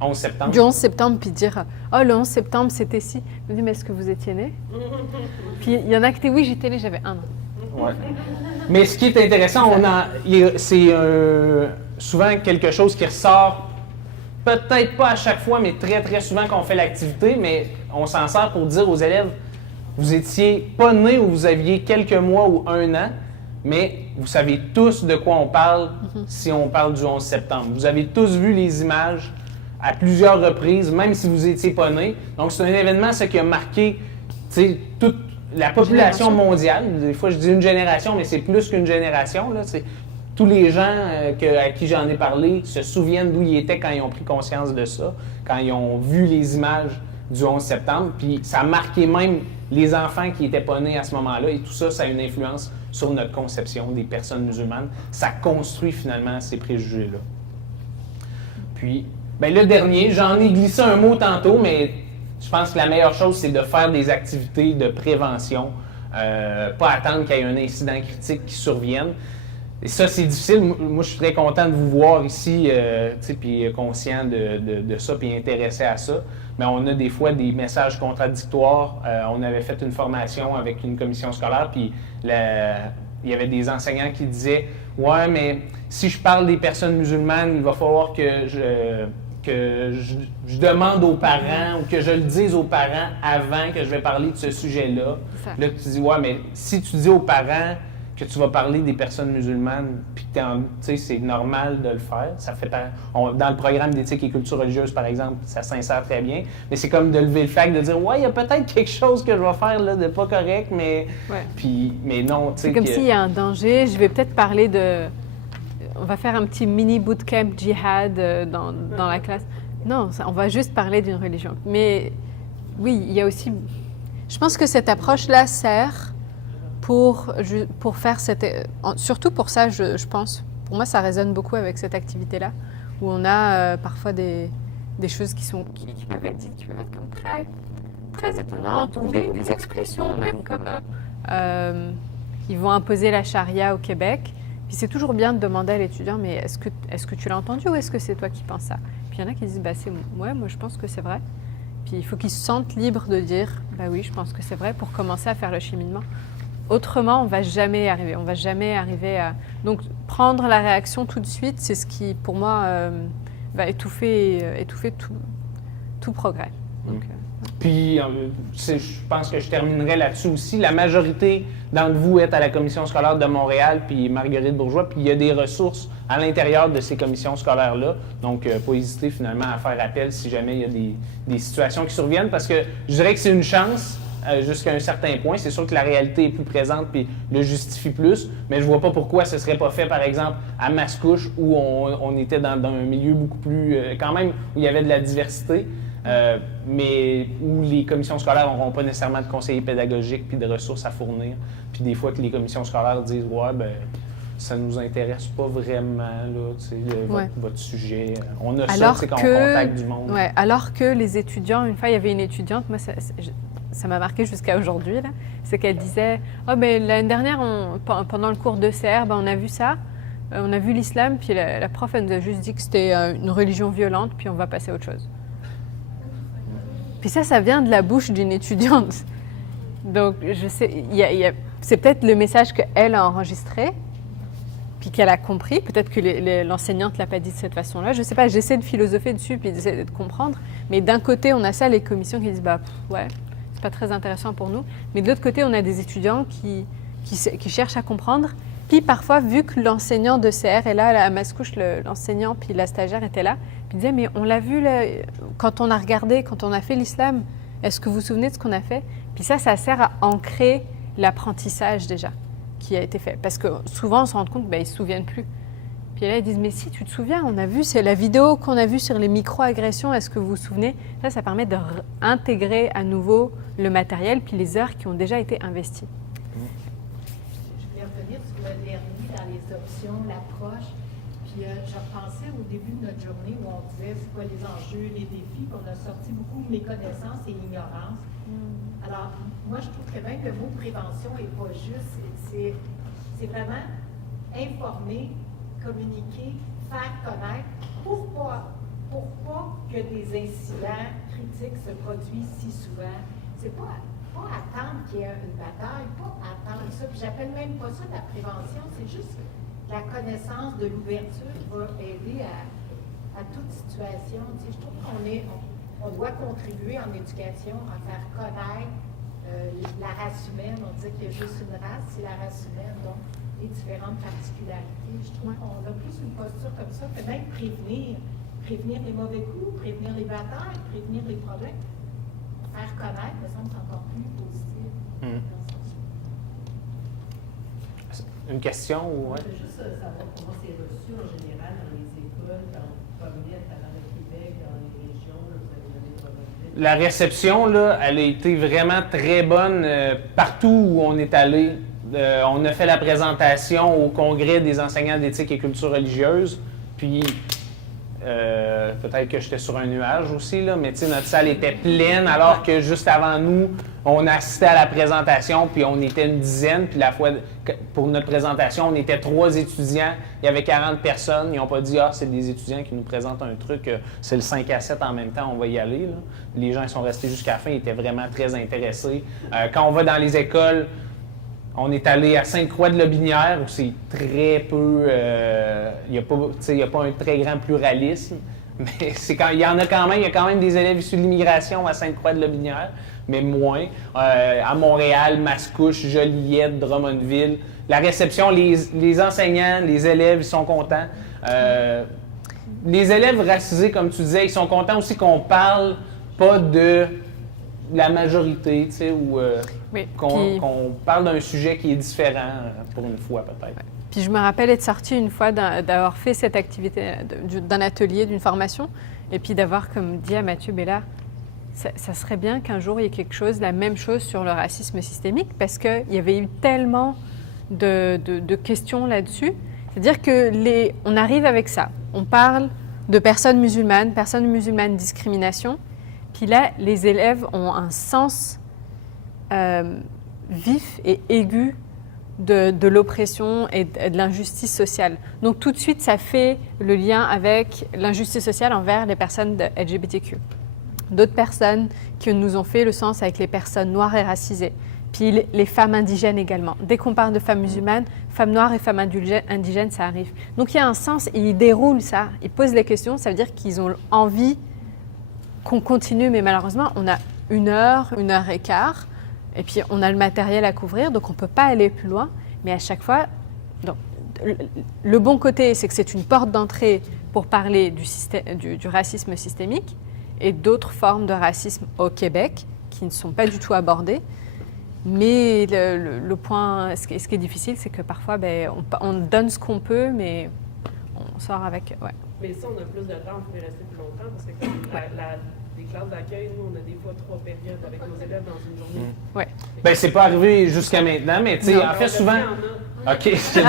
11 septembre. Du 11 septembre, puis dire « Oh, le 11 septembre, c'était si. » Je me dis « Mais est-ce que vous étiez né? » Puis il y en a qui étaient « Oui, j'étais né, j'avais 1 an. » Ouais. Mais ce qui est intéressant, c'est souvent quelque chose qui ressort, peut-être pas à chaque fois, mais très, très souvent qu'on fait l'activité, mais on s'en sert pour dire aux élèves, vous étiez pas nés ou vous aviez quelques mois ou 1 an, mais vous savez tous de quoi on parle si on parle du 11 septembre. Vous avez tous vu les images à plusieurs reprises, même si vous n'étiez pas nés. Donc, c'est un événement, ce qui a marqué toute la population mondiale. Des fois, je dis une génération, mais c'est plus qu'une génération. Là. Tous les gens à qui j'en ai parlé se souviennent d'où ils étaient quand ils ont pris conscience de ça, quand ils ont vu les images du 11 septembre. Puis ça a marqué même les enfants qui n'étaient pas nés à ce moment-là. Et tout ça, ça a une influence sur notre conception des personnes musulmanes. Ça construit finalement ces préjugés-là. Puis, le dernier, j'en ai glissé un mot tantôt, mais je pense que la meilleure chose, c'est de faire des activités de prévention. Pas attendre qu'il y ait un incident critique qui survienne. Et ça, c'est difficile. Moi, je suis très content de vous voir ici, puis conscient de ça, puis intéressé à ça. Mais on a des fois des messages contradictoires. On avait fait une formation avec une commission scolaire, puis il y avait des enseignants qui disaient « Ouais, mais si je parle des personnes musulmanes, il va falloir que je demande aux parents ou que je le dise aux parents avant que je vais parler de ce sujet-là. » Là, tu dis « Ouais, mais si tu dis aux parents que tu vas parler des personnes musulmanes, puis que c'est normal de le faire. Ça fait dans le programme d'éthique et culture religieuse, par exemple, ça s'insère très bien. Mais c'est comme de lever le flag, de dire « Ouais, il y a peut-être quelque chose que je vais faire là, de pas correct, mais... Ouais. » mais non, tu sais... C'est comme s'il y a un danger. Je vais peut-être parler de... On va faire un petit mini bootcamp djihad dans la classe. Non, on va juste parler d'une religion. Mais oui, il y a aussi... Je pense que cette approche-là sert pour faire surtout pour ça, je pense. Pour moi, ça résonne beaucoup avec cette activité-là, où on a parfois des choses qui peuvent être dites, qui peuvent être comme très, très étonnantes, ou des expressions même comme... ils vont imposer la charia au Québec. Puis c'est toujours bien de demander à l'étudiant, mais est-ce que tu l'as entendu ou est-ce que c'est toi qui penses ça? Puis il y en a qui disent, moi je pense que c'est vrai. Puis il faut qu'ils se sentent libres de dire, oui, je pense que c'est vrai, pour commencer à faire le cheminement. Autrement, on ne va jamais y arriver. On va jamais arriver à... Donc, prendre la réaction tout de suite, c'est ce qui, pour moi, va étouffer tout progrès. Donc, Puis, je pense que je terminerai là-dessus aussi. La majorité d'entre vous est à la commission scolaire de Montréal, puis Marguerite Bourgeois, puis il y a des ressources à l'intérieur de ces commissions scolaires-là. Donc, pas hésiter finalement à faire appel si jamais il y a des situations qui surviennent, parce que je dirais que c'est une chance jusqu'à un certain point. C'est sûr que la réalité est plus présente puis le justifie plus, mais je vois pas pourquoi ce serait pas fait, par exemple, à Mascouche, où on était dans un milieu beaucoup plus, quand même, où il y avait de la diversité, mais où les commissions scolaires n'auront pas nécessairement de conseillers pédagogiques puis de ressources à fournir. Puis des fois que les commissions scolaires disent « Ouais, ben ça nous intéresse pas vraiment, là, tu sais, votre sujet. On a ça, tu sais, quand on contacte du monde. » Ouais, alors que les étudiants, une fois, il y avait une étudiante, moi, ça m'a marqué jusqu'à aujourd'hui, là, c'est qu'elle disait « Ah, ben l'année dernière, pendant le cours de CR, ben, on a vu ça, on a vu l'islam, puis la prof, elle nous a juste dit que c'était une religion violente, puis on va passer à autre chose. » Puis ça vient de la bouche d'une étudiante. Donc, je sais, c'est peut-être le message qu'elle a enregistré, puis qu'elle a compris. Peut-être que l'enseignante ne l'a pas dit de cette façon-là. Je ne sais pas, j'essaie de philosopher dessus, puis d'essayer de comprendre. Mais d'un côté, on a ça, les commissions qui disent « Bah, ouais, c'est pas très intéressant pour nous. » Mais de l'autre côté, on a des étudiants qui cherchent à comprendre. Puis parfois, vu que l'enseignant de CR est là, à Mascouche, l'enseignant, puis la stagiaire était là, puis disait « Mais on l'a vu, là, quand on a regardé, quand on a fait l'islam, est-ce que vous vous souvenez de ce qu'on a fait ?» Puis ça sert à ancrer l'apprentissage déjà qui a été fait. Parce que souvent, on se rend compte qu'ils ne se souviennent plus. Puis là, ils disent « Mais si, tu te souviens, on a vu, c'est la vidéo qu'on a vue sur les micro-agressions, est-ce que vous vous souvenez ?» Ça permet d'intégrer à nouveau le matériel puis les heures qui ont déjà été investies. Je voulais revenir sur le dernier dans les options, l'approche. Puis je repensais au début de notre journée où on disait c'est quoi les enjeux, les défis, qu'on a sorti beaucoup méconnaissance et ignorance. Alors, moi, je trouve que même le mot prévention n'est pas juste. C'est vraiment informer, communiquer, faire connaître pour pas que des incidents critiques se produisent si souvent. C'est pas attendre qu'il y ait une bataille, pas attendre ça. Puis j'appelle même pas ça de la prévention, c'est juste la connaissance de l'ouverture va aider à toute situation. Tu sais, je trouve qu'on doit contribuer en éducation à faire connaître la race humaine. On dit qu'il y a juste une race, c'est la race humaine, donc les différentes particularités. Je trouve qu'on a plus une posture comme ça que même prévenir les mauvais coups, prévenir les batailles, prévenir les problèmes. Faire connaître, me semble, c'est encore plus positif. Une question ou... Je veux juste savoir comment c'est reçu en général dans les écoles, quand vous promenez à travers le Québec, dans les régions, là, vous avez donné Drummondville. La réception, là, elle a été vraiment très bonne partout où on est allé. On a fait la présentation au Congrès des enseignants d'éthique et culture religieuse, puis peut-être que j'étais sur un nuage aussi, là, mais notre salle était pleine, alors que juste avant nous, on assistait à la présentation, puis on était une dizaine, puis la fois, pour notre présentation, on était 3 étudiants, il y avait 40 personnes, ils n'ont pas dit « Ah, c'est des étudiants qui nous présentent un truc, c'est le 5 à 7 en même temps, on va y aller. » Les gens ils sont restés jusqu'à la fin, ils étaient vraiment très intéressés. Quand on va dans les écoles, on est allé à Sainte-Croix-de-Lobinière, où c'est très peu... il n'y a pas un très grand pluralisme, mais il y a quand même des élèves issus de l'immigration à Sainte-Croix-de-Lobinière, mais moins. À Montréal, Mascouche, Joliette, Drummondville. La réception, les enseignants, les élèves, ils sont contents. Les élèves racisés, comme tu disais, ils sont contents aussi qu'on parle pas de la majorité, tu sais, ou qu'on parle d'un sujet qui est différent pour une fois, peut-être. Ouais. Puis je me rappelle être sortie une fois d'avoir fait cette activité d'un atelier, d'une formation, et puis d'avoir comme dit à Mathieu Bella, ça serait bien qu'un jour il y ait quelque chose, la même chose sur le racisme systémique, parce qu'il y avait eu tellement de questions là-dessus. C'est-à-dire on arrive avec ça, on parle de personnes musulmanes, discrimination, puis là, les élèves ont un sens vif et aigu de l'oppression et de l'injustice sociale. Donc tout de suite, ça fait le lien avec l'injustice sociale envers les personnes de LGBTQ. D'autres personnes qui nous ont fait le sens avec les personnes noires et racisées, puis les femmes indigènes également. Dès qu'on parle de femmes musulmanes, femmes noires et femmes indigènes, ça arrive. Donc il y a un sens, et ils déroulent ça, ils posent les questions, ça veut dire qu'ils ont envie qu'on continue, mais malheureusement, on a 1 heure, 1 heure et quart, et puis on a le matériel à couvrir, donc on ne peut pas aller plus loin. Mais à chaque fois, donc, le bon côté, c'est que c'est une porte d'entrée pour parler du racisme systémique et d'autres formes de racisme au Québec, qui ne sont pas du tout abordés. Mais le point, ce qui est difficile, c'est que parfois, on donne ce qu'on peut, mais on sort avec... Ouais. Mais si on a plus de temps, on pourrait rester plus longtemps parce que comme les classes d'accueil, nous, on a des fois 3 périodes avec nos élèves dans une journée. Ouais. Ben, c'est pas arrivé jusqu'à maintenant, mais tu sais, Non. en fait, On souvent. le fait, OK, c'est bon.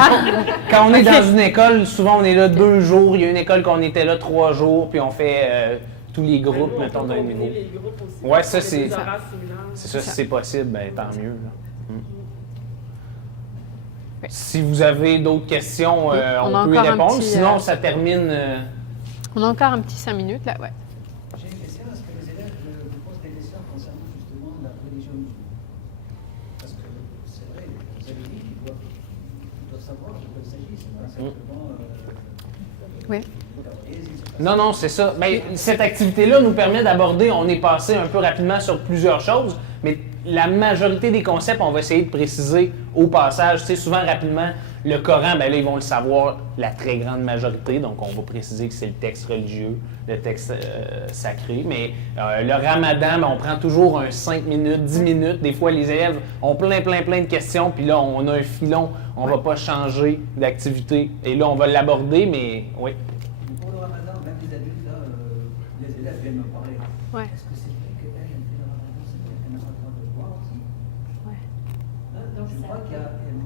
Quand on est dans une école, souvent on est là 2 jours. Il y a une école qu'on était là 3 jours, puis on fait tous les groupes, Nous, on mettons, peut d'un combiner niveau. les groupes aussi. Ouais, ça, On a c'est- des horaires similaires. C'est ça, si c'est possible, ben, tant mieux. Là. Ouais. Si vous avez d'autres questions, Oui, on on a peut y encore un répondre. petit, Sinon, ça termine. On a encore un petit 5 minutes, là, ouais. J'ai une question, est-ce que les élèves vous posent des questions concernant justement la religion musulmane? Parce que c'est vrai, vous avez dit qu'ils doivent savoir de quoi il s'agit, c'est pas simplement... Oui. Non, non, c'est ça. Ben, cette activité-là nous permet d'aborder, on est passé un peu rapidement sur plusieurs choses, mais la majorité des concepts, on va essayer de préciser au passage. Tu sais, souvent, rapidement, le Coran, ben là, ils vont le savoir, la très grande majorité, donc on va préciser que c'est le texte religieux, le texte sacré. Mais le Ramadan, ben, on prend toujours un 5 minutes, 10 minutes. Des fois, les élèves ont plein de questions, puis là, on a un filon, on va pas changer d'activité. Et là, on va l'aborder, mais oui. Pour le ramadan, même les adultes, là, les élèves viennent me parler. Ouais. Est-ce que c'est vrai qu'elle, elle fait le ramadan, c'est vrai qu'elle n'a pas le droit de boire aussi? Ouais. Hein, donc je crois qu'il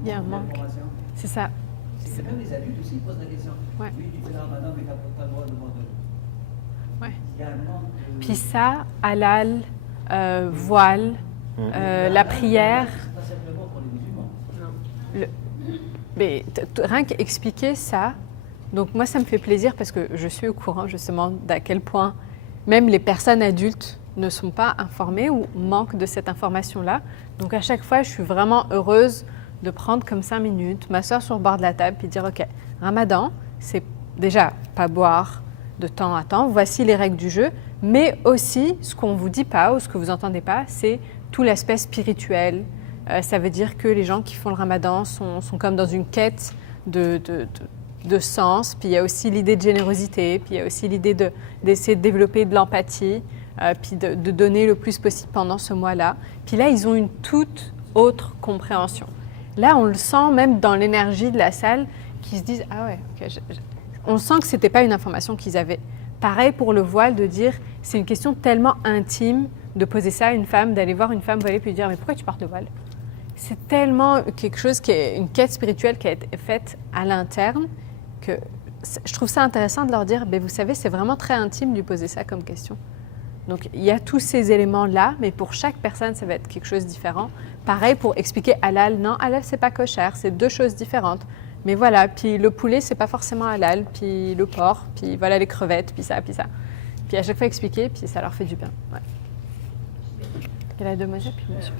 Il y y a un a manque. d'information. C'est ça. C'est que même les adultes aussi posent la question. Ouais. Oui, tu fais le ramadan, mais tu n'as pas le droit de boire de l'eau. Ouais. Il y a un manque de... Puis ça, halal, voile, la prière. C'est pas simplement pour les musulmans. Mais rien qu'expliquer ça, donc moi ça me fait plaisir parce que je suis au courant justement d'à quel point même les personnes adultes ne sont pas informées ou manquent de cette information-là. Donc à chaque fois, je suis vraiment heureuse de prendre comme 5 minutes, m'asseoir sur le bord de la table et dire ok, Ramadan, c'est déjà pas boire de temps à temps, voici les règles du jeu, mais aussi ce qu'on ne vous dit pas ou ce que vous n'entendez pas, c'est tout l'aspect spirituel. Ça veut dire que les gens qui font le Ramadan sont comme dans une quête de sens, puis il y a aussi l'idée de générosité, puis il y a aussi l'idée d'essayer de développer de l'empathie, puis de donner le plus possible pendant ce mois-là. Puis là, ils ont une toute autre compréhension. Là, on le sent même dans l'énergie de la salle, qu'ils se disent « Ah ouais, ok, on sent que ce n'était pas une information qu'ils avaient. » Pareil pour le voile, de dire « C'est une question tellement intime de poser ça à une femme, d'aller voir une femme voilée puis de dire « Mais pourquoi tu portes le voile ?» C'est tellement quelque chose qui est une quête spirituelle qui a été faite à l'interne que je trouve ça intéressant de leur dire « Vous savez, c'est vraiment très intime de lui poser ça comme question. » Donc, il y a tous ces éléments-là, mais pour chaque personne, ça va être quelque chose de différent. Pareil pour expliquer halal. Non, halal, c'est pas cochère, c'est 2 choses différentes. Mais voilà, puis le poulet, c'est pas forcément halal, puis le porc, puis voilà les crevettes, puis ça, puis ça. Puis à chaque fois expliquer, puis ça leur fait du bien. Ouais. Il y a la demoiselle, puis monsieur.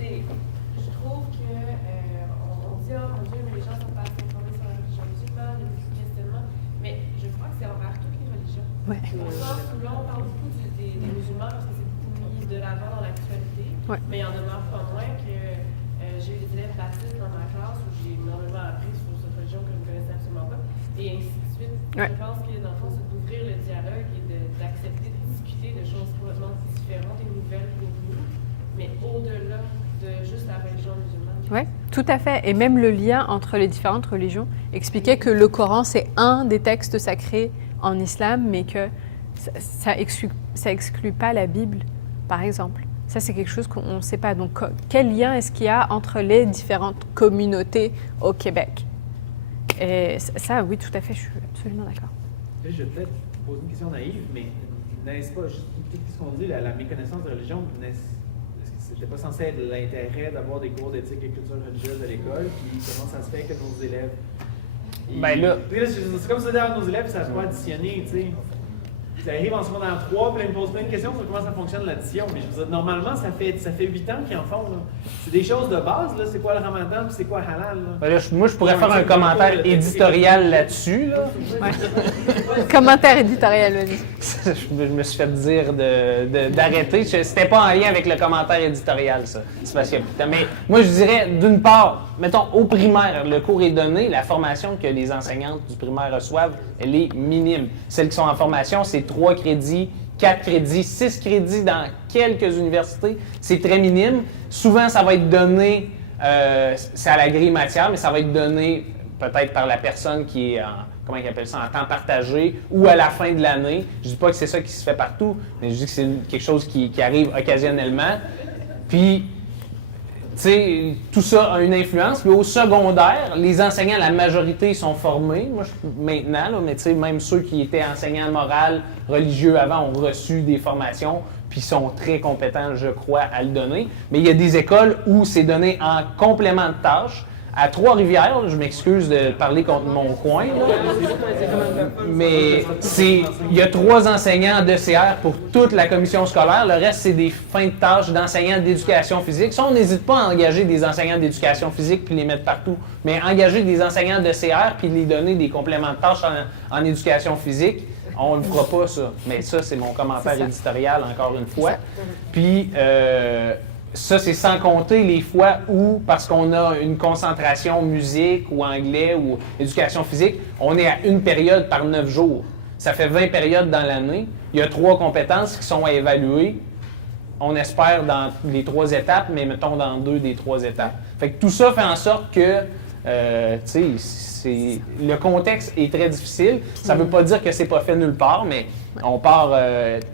Je trouve que on dit oh mon Dieu, mais les gens sont pas assez informés sur la religion musulmane, il y a des questionnements, mais je crois que c'est envers toutes les religions. Ouais. Au sens où là on parle beaucoup des musulmans parce que c'est beaucoup mis de l'avant dans l'actualité, Ouais. mais il y en demeure pas moins que j'ai eu des élèves baptistes dans ma classe où j'ai énormément appris sur cette religion que je ne connaissais absolument pas, et ainsi de suite. Ouais. Je pense que dans le fond, c'est d'ouvrir le dialogue et d'accepter de discuter de choses complètement différentes et nouvelles pour nous, mais au-delà de juste la religion musulmane. Oui, tout à fait. Et même le lien entre les différentes religions. Expliquer que le Coran, c'est un des textes sacrés en islam, mais que ça exclut pas la Bible, par exemple. Ça, c'est quelque chose qu'on ne sait pas. Donc, quel lien est-ce qu'il y a entre les différentes communautés au Québec? Et ça, oui, tout à fait, je suis absolument d'accord. Là, je vais peut-être poser une question naïve, mais n'est-ce pas, juste tout ce qu'on dit, la méconnaissance de religion, est-ce que c'était pas censé être l'intérêt d'avoir des cours d'éthique et culture religieuse à l'école, puis comment ça se fait que nos élèves... Ben là- C'est comme ça d'ailleurs nos élèves, puis ça se peut additionner, tu sais. Ça arrive en secondaire 3, puis là, ils me posent plein de questions sur comment ça fonctionne l'addition. Mais je veux dire, normalement, ça fait 8 ans qu'ils en font. Là. C'est des choses de base, là. C'est quoi le ramadan, puis c'est quoi halal, là. Ben là, moi, je pourrais faire un commentaire éditorial là-dessus. Là. Commentaire éditorial, vas-y. Je me suis fait dire d'arrêter. C'était pas en lien avec le commentaire éditorial, ça. C'est parce que, mais moi, je dirais, d'une part, mettons, au primaire, le cours est donné, la formation que les enseignantes du primaire reçoivent, elle est minime. Celles qui sont en formation, c'est 3 crédits 4 crédits, 6 crédits dans quelques universités. C'est très minime. Souvent, ça va être donné, c'est à la grille matière, mais ça va être donné peut-être par la personne qui est comment ils appellent ça, en temps partagé ou à la fin de l'année. Je ne dis pas que c'est ça qui se fait partout, mais je dis que c'est quelque chose qui arrive occasionnellement. Puis, tu sais, tout ça a une influence. Puis au secondaire, les enseignants, la majorité sont formés. Moi, maintenant, là, mais tu sais, même ceux qui étaient enseignants de morale religieux avant ont reçu des formations, puis sont très compétents, je crois, à le donner. Mais il y a des écoles où c'est donné en complément de tâches. À Trois-Rivières, je m'excuse de parler contre mon coin, là, mais il y a 3 enseignants d'ECR pour toute la commission scolaire. Le reste, c'est des fins de tâches d'enseignants d'éducation physique. Ça, on n'hésite pas à engager des enseignants d'éducation physique puis les mettre partout. Mais engager des enseignants d'ECR puis les donner des compléments de tâches en éducation physique, on ne le fera pas, ça. Mais ça, c'est mon commentaire éditorial, encore une fois. Puis, ça, c'est sans compter les fois où, parce qu'on a une concentration musique ou anglais ou éducation physique, on est à une période par 9 jours. Ça fait 20 périodes dans l'année. Il y a 3 compétences qui sont à évaluer. On espère dans les 3 étapes, mais mettons dans 2 des 3 étapes. Fait que tout ça fait en sorte que, tu sais, le contexte est très difficile. Ça ne veut pas dire que c'est pas fait nulle part, mais on part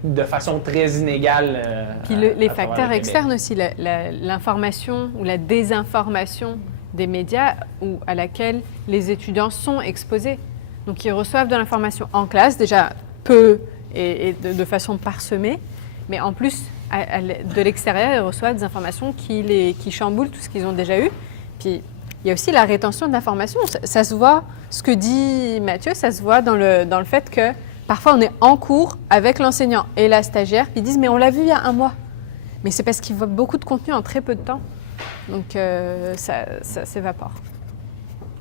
de façon très inégale. Puis les facteurs externes aussi, l'information ou la désinformation des médias à laquelle les étudiants sont exposés. Donc ils reçoivent de l'information en classe, déjà peu et de façon parsemée, mais en plus de l'extérieur, ils reçoivent des informations qui chamboulent tout ce qu'ils ont déjà eu. Puis il y a aussi la rétention d'informations. Ça se voit, ce que dit Mathieu, ça se voit dans le fait que parfois on est en cours avec l'enseignant et la stagiaire, puis ils disent « mais on l'a vu il y a 1 mois ». Mais c'est parce qu'ils voient beaucoup de contenu en très peu de temps. Donc ça s'évapore.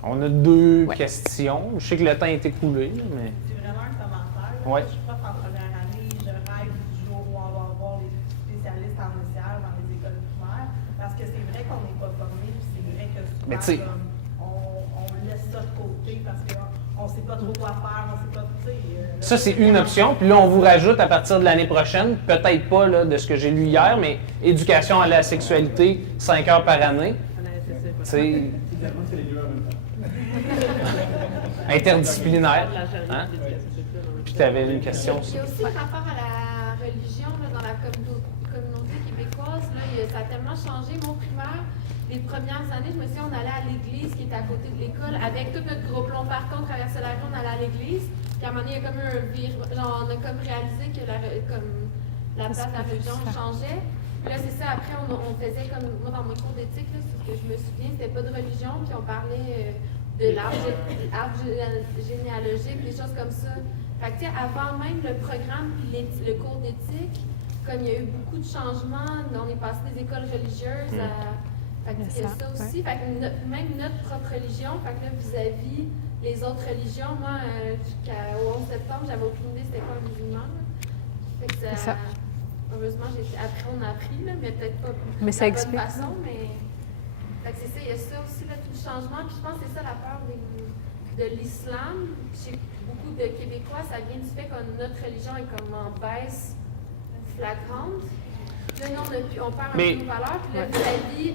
On a 2 questions. Je sais que le temps est écoulé, mais... C'est vraiment un commentaire. Ouais. Je suis prof en première année. Je rêve du jour où on va avoir les spécialistes en ECR dans les écoles primaires. Parce que c'est vrai qu'on n'est pas formé, puis c'est vrai que souvent, on laisse ça de côté parce qu'on ne sait pas trop quoi faire, on sait pas, tu sais... Ça, c'est une option. Puis là, on vous rajoute à partir de l'année prochaine, peut-être pas là, de ce que j'ai lu hier, mais éducation à la sexualité, 5 heures par année. C'est interdisciplinaire. Hein? Puis tu avais une question aussi. Il y a aussi par rapport à la religion là, dans la communauté québécoise. Là, ça a tellement changé. Mon primaire, les premières années, je me souviens, on allait à l'église qui était à côté de l'école avec tout notre groupe. On partait, on traversait la rue, on allait à l'église. Puis à un moment donné, il y a comme genre, on a comme réalisé que la place de la religion changeait. Puis là, c'est ça, après, on faisait comme, moi dans mon cours d'éthique, là, ce que je me souviens, c'était pas de religion, puis on parlait de l'arbre généalogique, des choses comme ça. Fait que, tu sais, avant même le programme puis le cours d'éthique, comme il y a eu beaucoup de changements, on est passé des écoles religieuses à... Fait que, il y a ça aussi. Fait que même notre propre religion, fait que là, vis-à-vis les autres religions, moi, jusqu'au 11 septembre, j'avais aucune idée c'était quoi un musulman. Fait que ça... Heureusement, après, on a appris, là, mais peut-être pas de la bonne façon, mais... Fait que c'est ça, il y a ça aussi, là, tout le changement. Puis je pense que c'est ça la peur de l'islam. Chez beaucoup de Québécois, ça vient du fait que notre religion est comme en baisse flagrante. Là, nous, on perd un peu nos valeurs. Puis là, vis-à-vis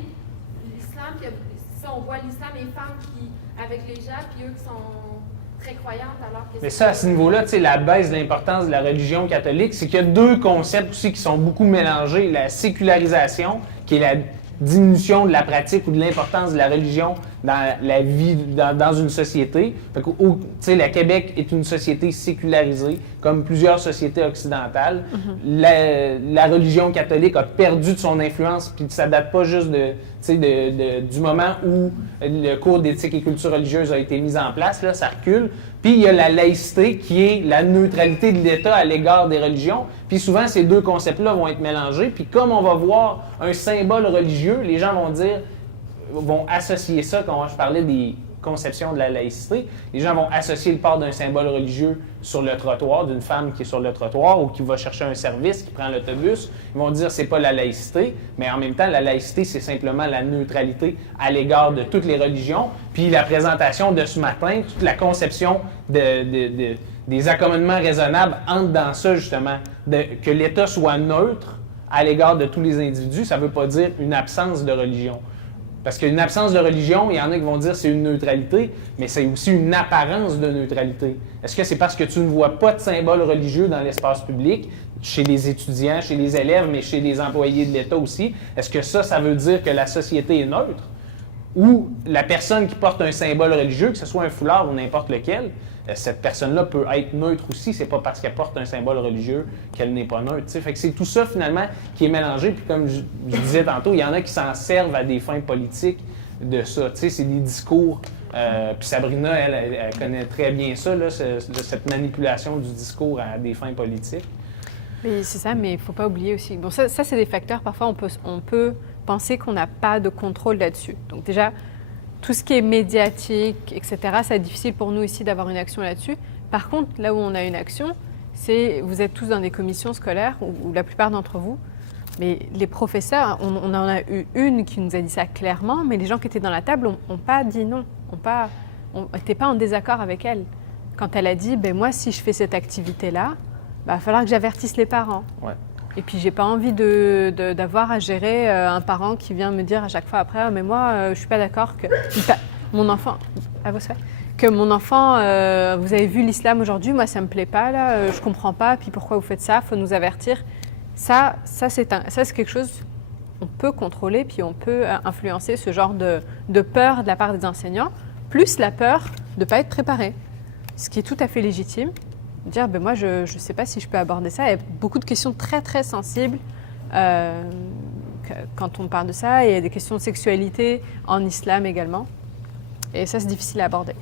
l'islam, on voit l'islam et les femmes qui, avec les hijabs, puis eux qui sont très croyantes alors que... Mais ça, à ce niveau-là, tu sais, la baisse de l'importance de la religion catholique, c'est qu'il y a 2 concepts aussi qui sont beaucoup mélangés. La sécularisation, qui est la diminution de la pratique ou de l'importance de la religion dans la vie, dans une société. Fait que, tu sais, le Québec est une société sécularisée, comme plusieurs sociétés occidentales. La religion catholique a perdu de son influence, puis ça date pas juste du moment où le cours d'éthique et culture religieuse a été mis en place, là, ça recule. Puis il y a la laïcité qui est la neutralité de l'État à l'égard des religions. Puis souvent, ces 2 concepts-là vont être mélangés. Puis comme on va voir un symbole religieux, les gens vont associer ça, quand je parlais des conceptions de la laïcité, les gens vont associer le port d'un symbole religieux sur le trottoir, d'une femme qui est sur le trottoir ou qui va chercher un service, qui prend l'autobus. Ils vont dire c'est pas la laïcité, mais en même temps, la laïcité, c'est simplement la neutralité à l'égard de toutes les religions. Puis la présentation de ce matin, toute la conception des accommodements raisonnables entrent dans ça, justement, que l'État soit neutre à l'égard de tous les individus. Ça ne veut pas dire une absence de religion. Parce qu'une absence de religion, il y en a qui vont dire que c'est une neutralité, mais c'est aussi une apparence de neutralité. Est-ce que c'est parce que tu ne vois pas de symbole religieux dans l'espace public, chez les étudiants, chez les élèves, mais chez les employés de l'État aussi? Est-ce que ça veut dire que la société est neutre? Ou la personne qui porte un symbole religieux, que ce soit un foulard ou n'importe lequel, cette personne-là peut être neutre aussi. C'est pas parce qu'elle porte un symbole religieux qu'elle n'est pas neutre. Fait que c'est tout ça, finalement, qui est mélangé. Puis comme je disais tantôt, il y en a qui s'en servent à des fins politiques de ça. C'est des discours. Puis Sabrina, elle connaît très bien ça, là, cette manipulation du discours à des fins politiques. Oui, c'est ça, mais il ne faut pas oublier aussi. Bon, ça c'est des facteurs, parfois on peut penser qu'on n'a pas de contrôle là-dessus. Donc déjà, tout ce qui est médiatique, etc., c'est difficile pour nous ici d'avoir une action là-dessus. Par contre, là où on a une action, c'est, vous êtes tous dans des commissions scolaires, ou la plupart d'entre vous, mais les professeurs, on en a eu une qui nous a dit ça clairement, mais les gens qui étaient dans la table n'ont pas dit non, n'étaient pas en désaccord avec elle. Quand elle a dit, ben moi, si je fais cette activité-là, il va falloir que j'avertisse les parents. Ouais. Et puis, j'ai pas envie d'avoir à gérer un parent qui vient me dire à chaque fois après, ah, mais moi, je suis pas d'accord que mon enfant, vous avez vu l'islam aujourd'hui, moi, ça me plaît pas, là, je comprends pas, puis pourquoi vous faites ça, faut nous avertir. Ça, c'est quelque chose on peut contrôler, puis on peut influencer ce genre de peur de la part des enseignants, plus la peur de ne pas être préparé, ce qui est tout à fait légitime. Dire, ben moi, je ne sais pas si je peux aborder ça. Il y a beaucoup de questions très, très sensibles quand on parle de ça. Il y a des questions de sexualité en islam également. Et ça, c'est difficile à aborder.